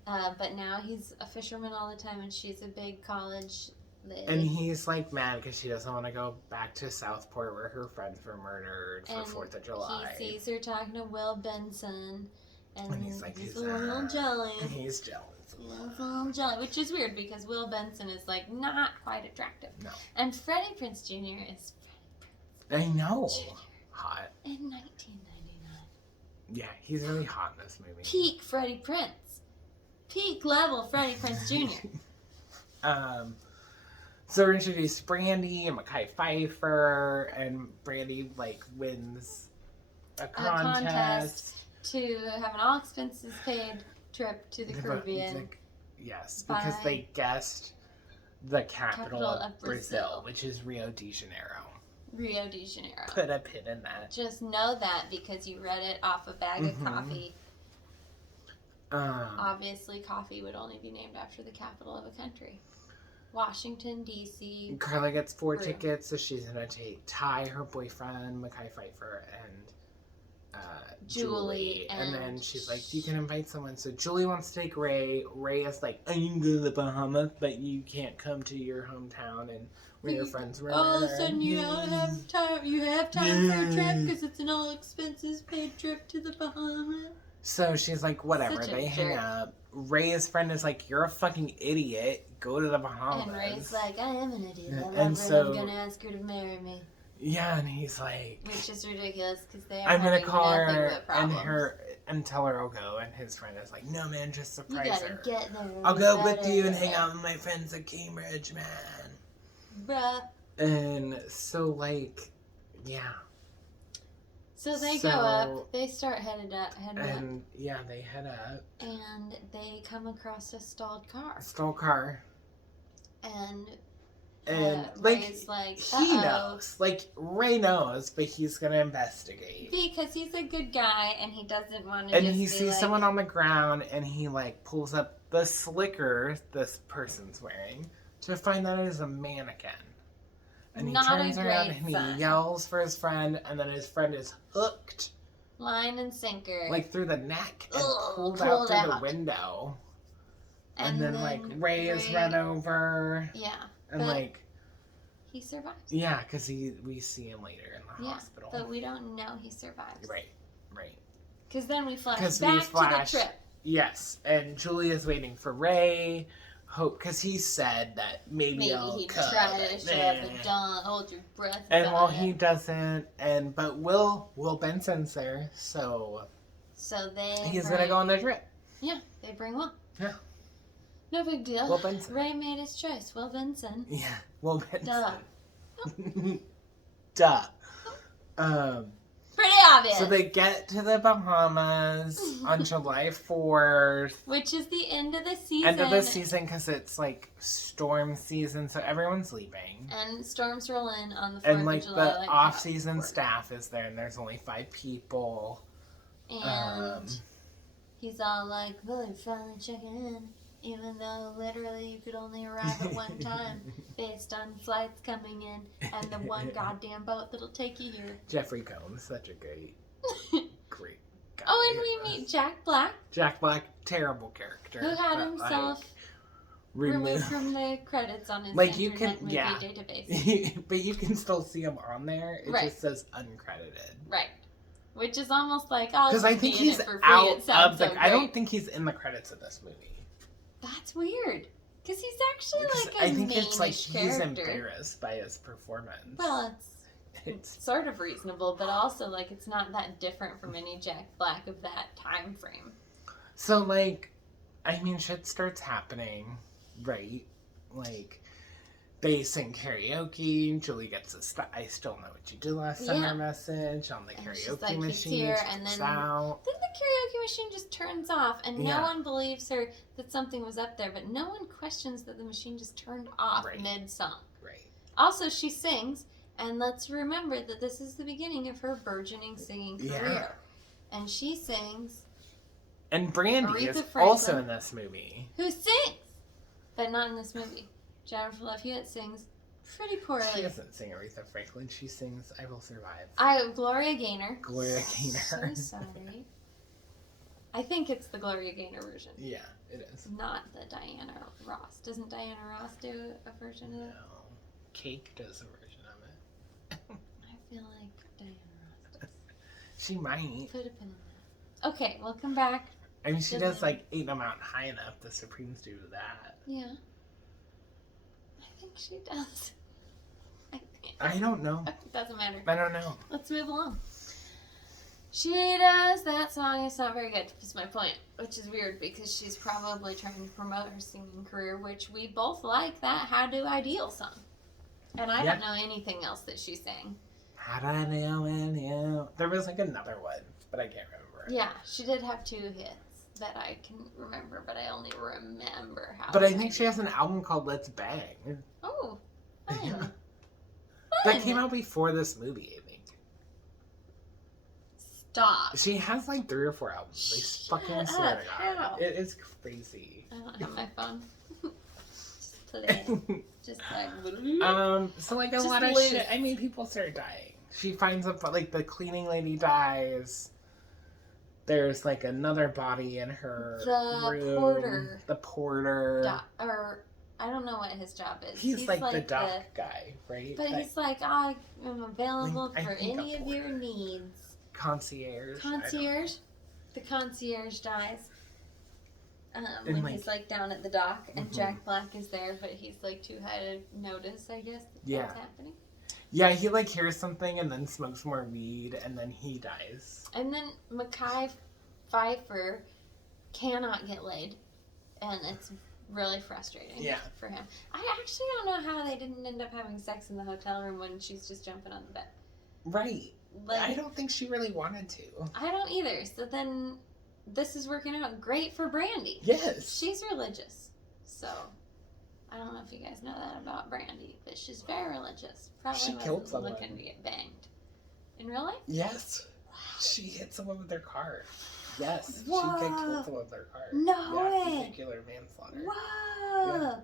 But now he's a fisherman all the time, and she's a big college lady. And he's like mad because she doesn't want to go back to Southport where her friends were murdered for 4th of July. He sees her talking to Will Benson, and he's like, he's a little jealous. He's jealous. Which is weird because Will Benson is like not quite attractive. No. And Freddie Prinze Jr. is Freddie Prinze. I know. Jr. Hot. In 1999. Yeah, he's really hot in this movie. Peak Freddie Prinze. Peak level Freddie Prinze Jr. So we're introduced to Brandy and Mekhi Phifer, and Brandy like wins a contest to have an all expenses paid trip to the Caribbean. Yes, because they guessed the capital of Brazil, which is Rio de Janeiro. Rio de Janeiro. Put a pin in that. Just know that because you read it off a bag of coffee. Obviously, coffee would only be named after the capital of a country. Washington, D.C. Carla gets 4 tickets, so she's going to take Ty, her boyfriend, Mekhi Phifer, and Julie. And then she's like, you can invite someone. So Julie wants to take Ray. Ray is like, I can go to the Bahamas, but you can't come to your hometown and where your friends were. All of a sudden, you don't have time. You have time for a trip because it's an all expenses paid trip to the Bahamas. So she's like, whatever. They hang up. Ray's friend is like, you're a fucking idiot. Go to the Bahamas. And Ray's like, I am an idiot. And so I'm going to ask her to marry me. Yeah, and he's like, which is ridiculous because they are I'm gonna call her and tell her I'll go. And his friend is like, no man, just surprise her. Get there. I'll go with you and hang out with my friends at Cambridge, man. Bruh. And so like, yeah. So they go up. They start heading up. Yeah, they head up. And they come across a stalled car. And Ray's like, he knows, like Ray knows, but he's gonna investigate because he's a good guy and he doesn't want to. And he sees someone on the ground, and he like pulls up the slicker this person's wearing to find that it is a mannequin. And he turns around and he yells for his friend, and then his friend is hooked Line and sinker. like through the neck and pulled pulled out through out. the window. And then like Ray is run over. Yeah. And but like he survives. yeah, because we see him later in the hospital. But we don't know he survives. Right. Because then we flash Because back to the trip. Yes, and Julia's waiting for Ray. Hope, because he said that maybe he'd try to show up, but don't hold your breath. And well, he doesn't. But Will Benson's there, so he's gonna go on their trip. Yeah, they bring Will. Yeah. No big deal. Will Benson. Ray made his choice. Will Benson. Yeah, Will Benson. Duh. Duh. Pretty obvious. So they get to the Bahamas on July 4th. Which is the end of the season. End of the season because it's like storm season, so everyone's leaving. And storms roll in on the 4th and like of July. the off-season staff is there, and there's only 5 people. And he's all like, "Well, you're finally checking in." Even though literally you could only arrive at one time based on flights coming in and the one goddamn boat that'll take you here. Jeffrey Combs, such a great guy. Oh, and we meet Jack Black. Jack Black, terrible character. Who had himself removed from the credits on his internet movie database. But you can still see him on there. It just says uncredited. Right. Which is almost like, oh, because I think he's out of the... I don't think he's in the credits of this movie. That's weird. Because he's actually like I think it's like character. He's embarrassed by his performance. Well, it's sort of reasonable, but also like it's not that different from any Jack Black of that time frame. So like, I mean, shit starts happening, right? Like, they sing karaoke. Julie gets a I still know what you did last summer message on the karaoke machine. Here, and then the karaoke machine just turns off, and no one believes her that something was up there, but no one questions that the machine just turned off mid-song. Right. Also, she sings, and let's remember that this is the beginning of her burgeoning singing career. And she sings. And Brandy is also in this movie. Who sings, but not in this movie. Jennifer Love Hewitt sings pretty poorly. She doesn't sing Aretha Franklin. She sings I Will Survive. Gloria Gaynor. Gloria Gaynor. So sorry. I think it's the Gloria Gaynor version. Yeah, it is. Not the Diana Ross. Doesn't Diana Ross do a version of it? No. Cake does a version of it. I feel like Diana Ross does. She might. Put a pin in that. Okay, we'll come back. I mean, she does like Ain't No Mountain High Enough. The Supremes do that. Yeah. I think she does. I don't know. Doesn't matter. I don't know. Let's move along. She does that song. It's not very good, is my point. Which is weird because she's probably trying to promote her singing career, which we both like that How Do I Deal song. And I don't know anything else that she sang. How do I deal with you? There was like another one, but I can't remember. Yeah, she did have 2 hits that I can remember, but I only remember how. But I think she has an album called Let's Bang. Oh, fun. Yeah. Fun. That came out before this movie, I think. Stop. She has like 3 or 4 albums. I fucking swear to God. It is crazy. I don't have my phone. Just play it. Just like... So like a lot of shit. I mean, people start dying. She finds up, like, the cleaning lady dies. There's like another body in her room. The porter. Or I don't know what his job is. He's like the dock guy, right? But he's like, I'm available for any of your needs. Concierge. The concierge dies. When he's like down at the dock, and Jack Black is there, but he's like too high to notice, I guess, that's happening. Yeah, he like hears something and then smokes more weed, and then he dies. And then Mekhi Phifer cannot get laid, and it's really frustrating for him. I actually don't know how they didn't end up having sex in the hotel room when she's just jumping on the bed. Right. Like, I don't think she really wanted to. I don't either. So then this is working out great for Brandy. Yes. She's religious. So I don't know if you guys know that about Brandy, but she's very religious. Probably she killed someone. Looking to get banged. In real life? Yes. Wow. She hit someone with their car. Yes. Whoa. She did kill someone with their car. No way. Vehicular manslaughter. Whoa. Yeah.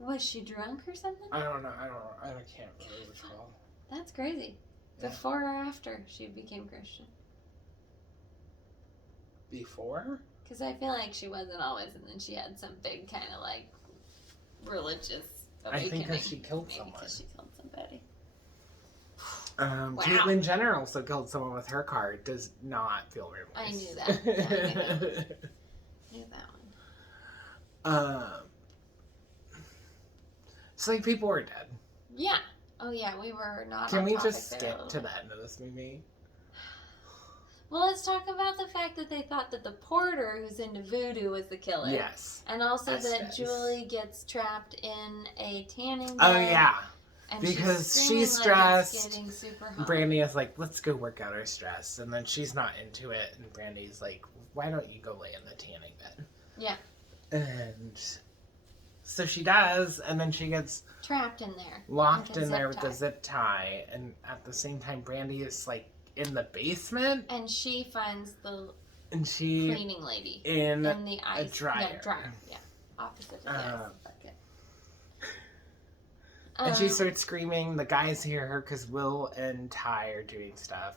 Was she drunk or something? I don't know. I can't remember which one. That's crazy. Before or after she became Christian? before? Because I feel like she wasn't always, and then she had some big kind of like religious awakening. I think because she killed Maybe someone. because she killed somebody. Wow. Caitlyn Jenner also killed someone with her car. Does not feel very I nice. knew that. Yeah, I knew that one. So like people were dead. Yeah. Oh yeah, we were not. Can on we topic just there a skip little to bit. the end of this movie? Well, let's talk about the fact that they thought that the porter who's into voodoo was the killer. Yes. And also that Estes. Julie gets trapped in a tanning bed. Oh yeah. And Because she's she's screaming like it's stressed. getting super hot. Brandy is like, let's go work out our stress. And then she's not into it. And Brandy's like, why don't you go lay in the tanning bed? Yeah. And so she does. And then she gets Trapped in there. locked with a in there zip with the zip tie. And at the same time, Brandy is like in the basement. And she finds the And she cleaning lady in the ice. a dryer. Yeah, dryer. Yeah. Opposite of the ice bucket. And she starts screaming. The guys hear her because Will and Ty are doing stuff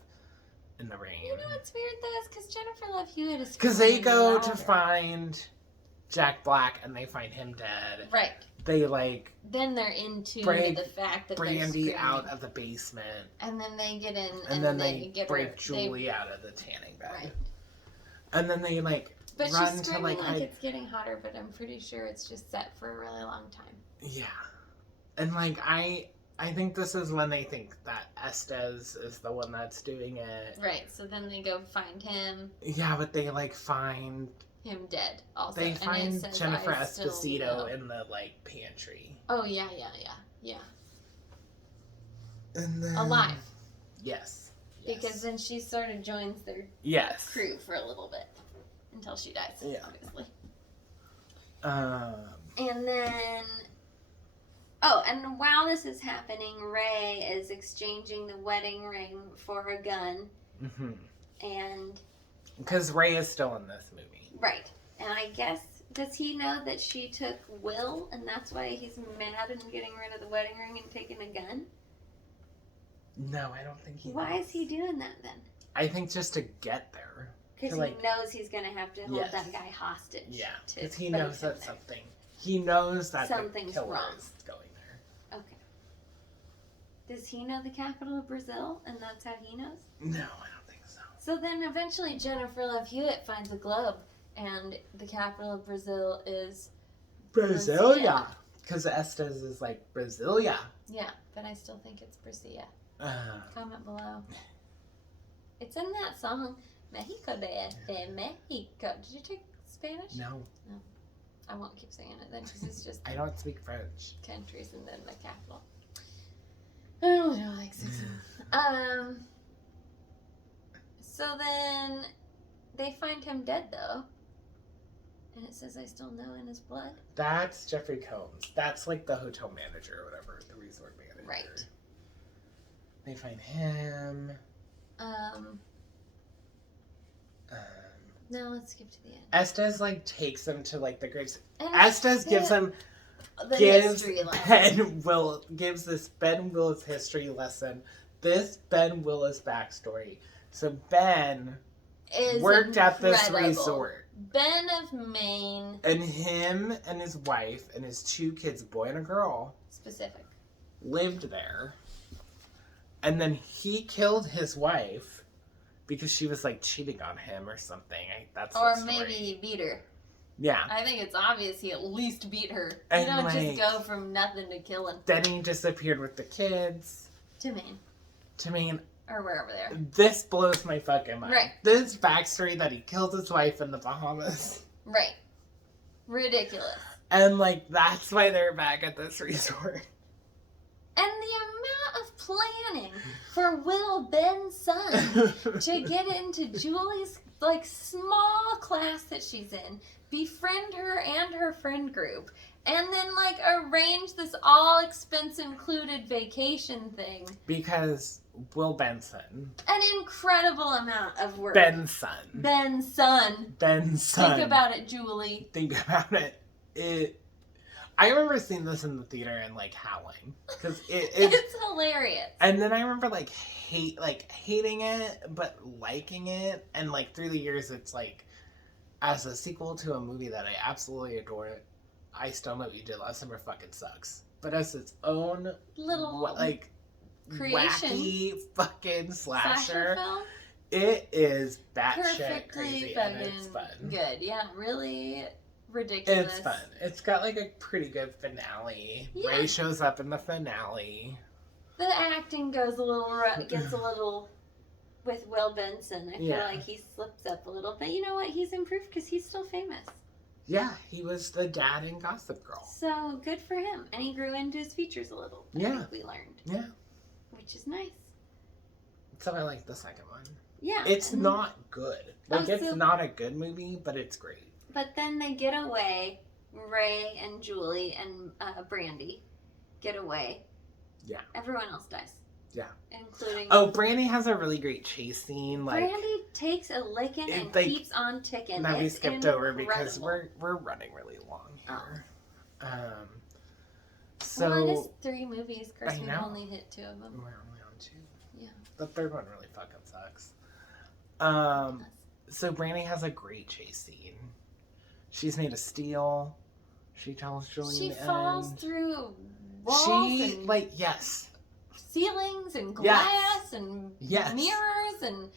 in the rain. You know what's weird though is because Jennifer Love Hewitt is Because they screaming go louder. to find Jack Black and they find him dead. Right. They like Then they're into break the fact that they're Brandy screaming. out of the basement. And then they get in And then they get break her, Julie out of the tanning bed. Right. And then they like But run she's to screaming like like it's getting hotter, but I'm pretty sure it's just set for a really long time. yeah. And like I think this is when they think that Estes is the one that's doing it. Right, so then they go find him Yeah, but they like find dead also. they And it find says, Jennifer "I still Esposito know." in the like pantry. Oh yeah. And then Alive. Yes. Because then she sort of joins their Yes. crew for a little bit. Until she dies, Yeah. obviously. Um And then oh, and while this is happening, Ray is exchanging the wedding ring for a gun. And because Ray is still in this movie. right. And I guess, does he know that she took Will, and that's why he's mad and getting rid of the wedding ring and taking a gun? No, I don't think he Why knows. is he doing that then? I think just to get there. Because To, he like- knows he's going to have to hold Yes. that guy hostage. Yeah. to Because he put knows him that there. something. He knows that Something's the killer wrong. is going there. Okay. Does he know the capital of Brazil, and that's how he knows? No, I don't think so. So then eventually Jennifer Love Hewitt finds a globe, and the capital of Brazil is... Brasilia. Because Estes is like Brasilia. Yeah, but I still think it's Brasilia. Uh, Comment below. It's in that song, Mexico de Mexico. Did you take Spanish? no, I won't keep saying it then, because it's just I don't speak French. countries and then the capital. I don't know, like 6 So then they find him dead though. And it says I still know in his blood. That's Jeffrey Combs. That's like the hotel manager or whatever, the resort manager. Right. They find him. Now let's skip to the end. Estes like takes him to like the graves. And Estes gives him the gives history lesson. gives this Ben Willis history lesson. This Ben Willis backstory. So Ben Is worked at this incredible. resort. Ben of Maine. And him and his wife and his 2 kids, a boy and a girl, Specific. lived there. And then he killed his wife because she was like cheating on him or something. That's Or the story. maybe he beat her. Yeah. I think it's obvious he at least beat her. And, you don't like, just go from nothing to killing. Then he disappeared with the kids. To Maine. To me, Or wherever they are. this blows my fucking mind. Right. This backstory that he killed his wife in the Bahamas. Right. Ridiculous. And like that's why they're back at this resort. And the amount of planning for Will Ben's son to get into Julie's like small class that she's in, befriend her and her friend group, and then like arrange this all expense included vacation thing. Because Will Benson. An incredible amount of work. Ben's son. Ben's son. Ben's son. Think about it, Julie. Think about it. I remember seeing this in the theater and like howling because It's hilarious. And then I remember hating it, but liking it, and like through the years, it's like as a sequel to a movie that I absolutely adore, I Still Know What You Did Last Summer fucking sucks. But as its own Little like creation. wacky fucking slasher, film. it is batshit Perfectly crazy and fucking it's fun. good. Yeah, really ridiculous. It's fun. It's got like a pretty good finale. Yeah. Ray shows up in the finale. The acting gets a little with Will Benson. I feel like he slips up a little, but you know what? He's improved because he's still famous. Yeah, he was the dad in Gossip Girl. So good for him, and he grew into his features a little. I think we learned. Yeah, which is nice. So I like the second one. Yeah, it's not good. Like it's not a good movie, but it's great. But then they get away. Ray and Julie and Brandy get away. Yeah. Everyone else dies. Yeah. Including... Oh, Brandy has a really great chase scene. Like, Brandy takes a licking and keeps on ticking. That we skipped over because we're running really long here. So... Well, it is 3 movies. Of course, we've only hit 2 of them. We're only on 2. Yeah. The third one really fucking sucks. So Brandy has a great chase scene. She's made of steel. She tells Julie she falls through walls and yes. ceilings and glass and mirrors and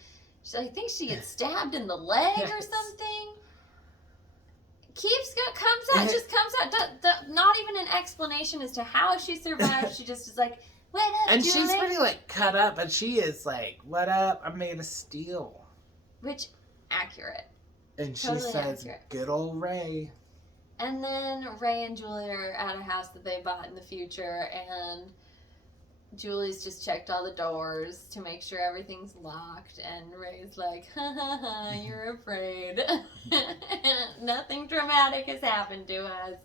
I think she gets stabbed in the leg or something. Comes out. Not even an explanation as to how she survived. She just is like, "What up, and Julie?" She's pretty like cut up, but she is like, "What up? I'm made of steel." Which accurate. And she totally says, accurate. "Good old Ray." And then Ray and Julie are at a house that they bought in the future, and Julie's just checked all the doors to make sure everything's locked, and Ray's like, "Ha ha ha, you're afraid. Nothing traumatic has happened to us.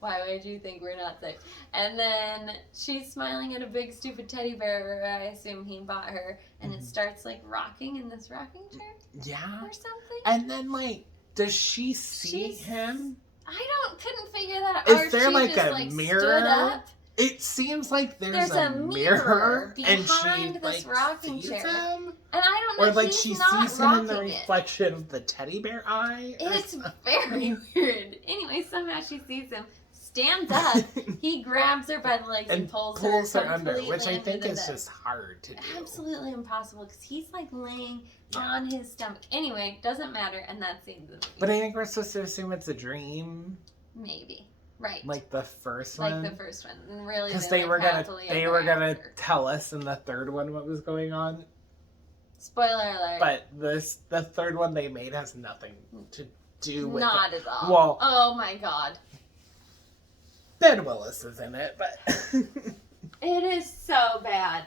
Why would you think we're not safe?" And then she's smiling at a big stupid teddy bear, I assume he bought her, and it starts like rocking in this rocking chair? Yeah. Or something? And then like, does she see him? I couldn't figure that out. Is there like a mirror? Stood up? It seems like there's a mirror and behind she this like rocking sees chair. him? And I don't know. Or like he's she not sees him in the rocking it. reflection of the teddy bear eye. It's very weird. Anyway, somehow she sees him, stands up, he grabs her by the legs and pulls her under, which I think is just hard to do. Absolutely impossible because he's like laying on his stomach. Anyway, doesn't matter, and that's the end of the movie. But I think we're supposed to assume it's a dream. Maybe. Right. Like the first one. Like the first one. And really, because they were gonna tell us in the third one what was going on. Spoiler alert. But the third one they made has nothing to do with Not at all. Well, oh my god. Ben Willis is in it, but it is so bad.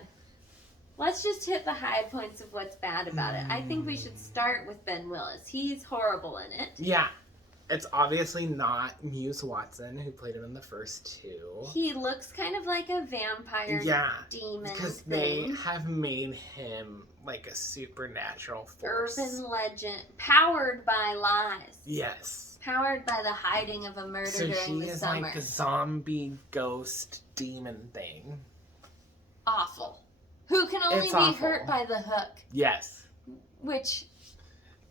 Let's just hit the high points of what's bad about it. I think we should start with Ben Willis. He's horrible in it. Yeah. It's obviously not Muse Watson, who played him in the first 2. He looks kind of like a vampire demon because they have made him like a supernatural force. Urban legend. Powered by lies. Yes. Powered by the hiding of a murder during the summer. So he is like a zombie ghost demon thing. Awful. Who can only be hurt by the hook. Yes. Which...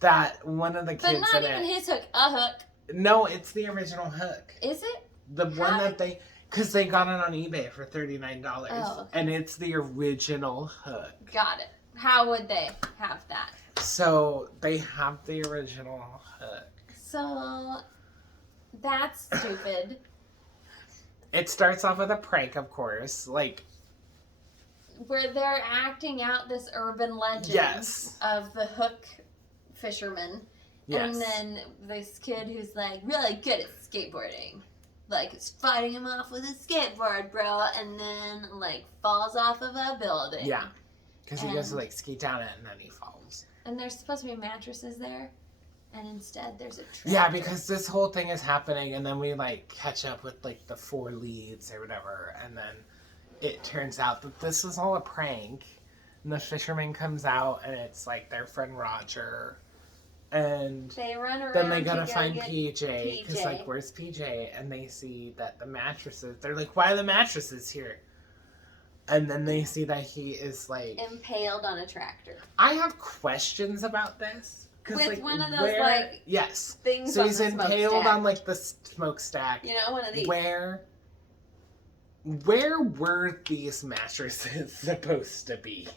That one of the kids. But not even his hook. A hook. No, it's the original hook. Is it? The one that they, because they got it on eBay for $39, and it's the original hook. Got it. How would they have that? So they have the original hook. So that's stupid. It starts off with a prank, of course, like where they're acting out this urban legend of the hook fisherman. Yes. And then this kid who's like really good at skateboarding, like is fighting him off with a skateboard, bro, and then like falls off of a building. Yeah, because he goes to like ski down it and then he falls. And there's supposed to be mattresses there, and instead there's a tractor. Yeah, because this whole thing is happening, and then we like catch up with like the 4 leads or whatever, and then it turns out that this is all a prank. And the fisherman comes out, and it's like their friend Roger. And they run around. Then they gotta find PJ because like, where's PJ? And they see that the mattresses. They're like, why are the mattresses here? And then they see that he is like impaled on a tractor. I have questions about this 'Cause, With one of those, like, yes. things So on he's the impaled smokestack. on like the smokestack. You know, one of these. Where were these mattresses supposed to be?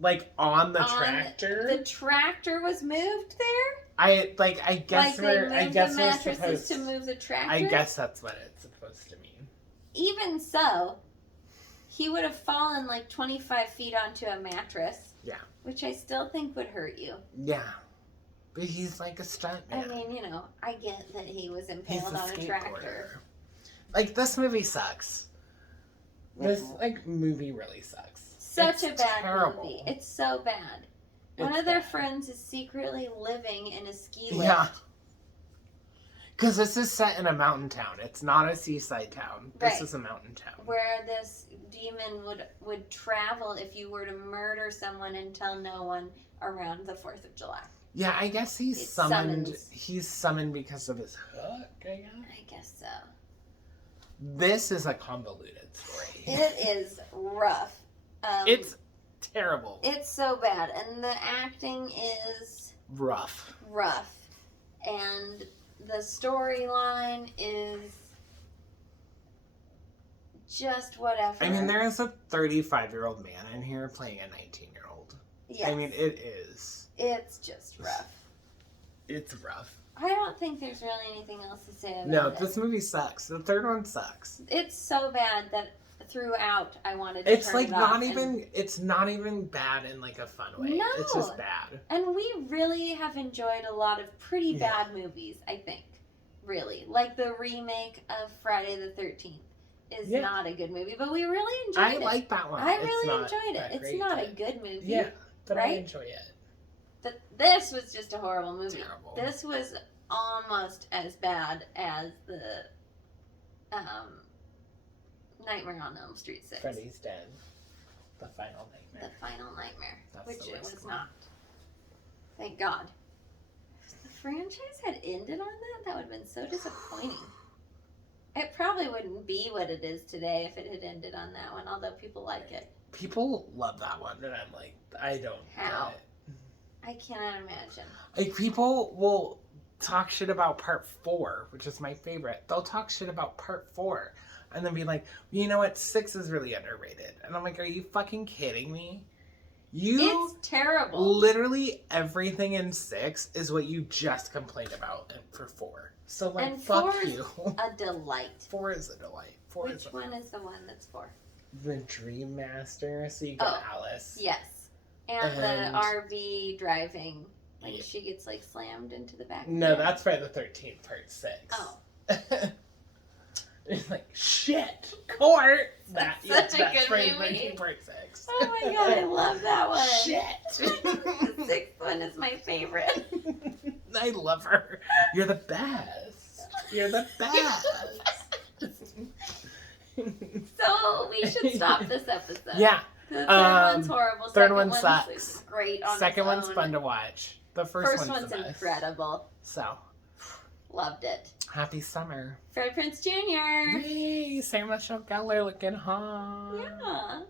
Like on the tractor? The tractor was moved there? I guess Like we're they moved the mattresses to move the tractor? I guess that's what it's supposed to mean. Even so, he would have fallen like 25 feet onto a mattress. Yeah. Which I still think would hurt you. Yeah. But he's like a stuntman. I mean, you know, I get that he was impaled on a tractor. Like, this movie sucks. This, like, movie really sucks. Such a bad movie. It's so bad. One of their friends is secretly living in a ski lift. Yeah. Because this is set in a mountain town. It's not a seaside town. This is a mountain town. Where this demon would travel if you were to murder someone and tell no one around the 4th of July. Yeah, I guess he's summoned. He's summoned because of his hook, I guess. I guess so. This is a convoluted story. It is rough. It's terrible. It's so bad. And the acting is... rough. And the storyline is just whatever. I mean, there is a 35-year-old man in here playing a 19-year-old. Yes. I mean, it is. It's just rough. It's rough. I don't think there's really anything else to say about it. No, this movie sucks. The third one sucks. It's so bad that throughout I wanted to turn it off. It's not even bad in like a fun way. No. It's just bad. And we really have enjoyed a lot of pretty bad movies, I think. Really. Like the remake of Friday the 13th is not a good movie, but we really enjoyed it. I like that one. I really enjoyed it. It's not a good movie. Yeah, but I enjoy it. But this was just a horrible movie. Terrible. This was almost as bad as the Nightmare on Elm Street 6. Freddy's Dead. The Final Nightmare. The Final Nightmare. That's which the it worst was one. not. Thank God. If the franchise had ended on that, that would have been so disappointing. It probably wouldn't be what it is today if it had ended on that one, although people like it. People love that one, and I'm like, I don't How? get it. I cannot imagine. Like, people will talk shit about part 4, which is my favorite. They'll talk shit about part 4 and then be like, you know what, 6 is really underrated. And I'm like, are you fucking kidding me? It's terrible. Literally everything in 6 is what you just complained about for 4. So, like, and fuck 4 you. Is a delight. 4 is a delight. Which one is the one that's 4? The Dream Master. So you got Alice. Yes. And the RV driving. Like, she gets, like, slammed into the back. No, that's Friday the 13th, part 6. Oh. It's like, shit, court. That's such a good Friday movie. 13th, part 6. Oh my God, I love that one. Shit. The 6th one is my favorite. I love her. You're the best. You're the best. So we should stop this episode. Yeah. The third one's horrible. Third Second one one's sucks. Great on Second its one's own. fun to watch. The first one's the best. incredible. So. Loved it. Happy summer. Fred Prinze Jr. Yay, Sarah Michelle Gellar looking hot. Yeah.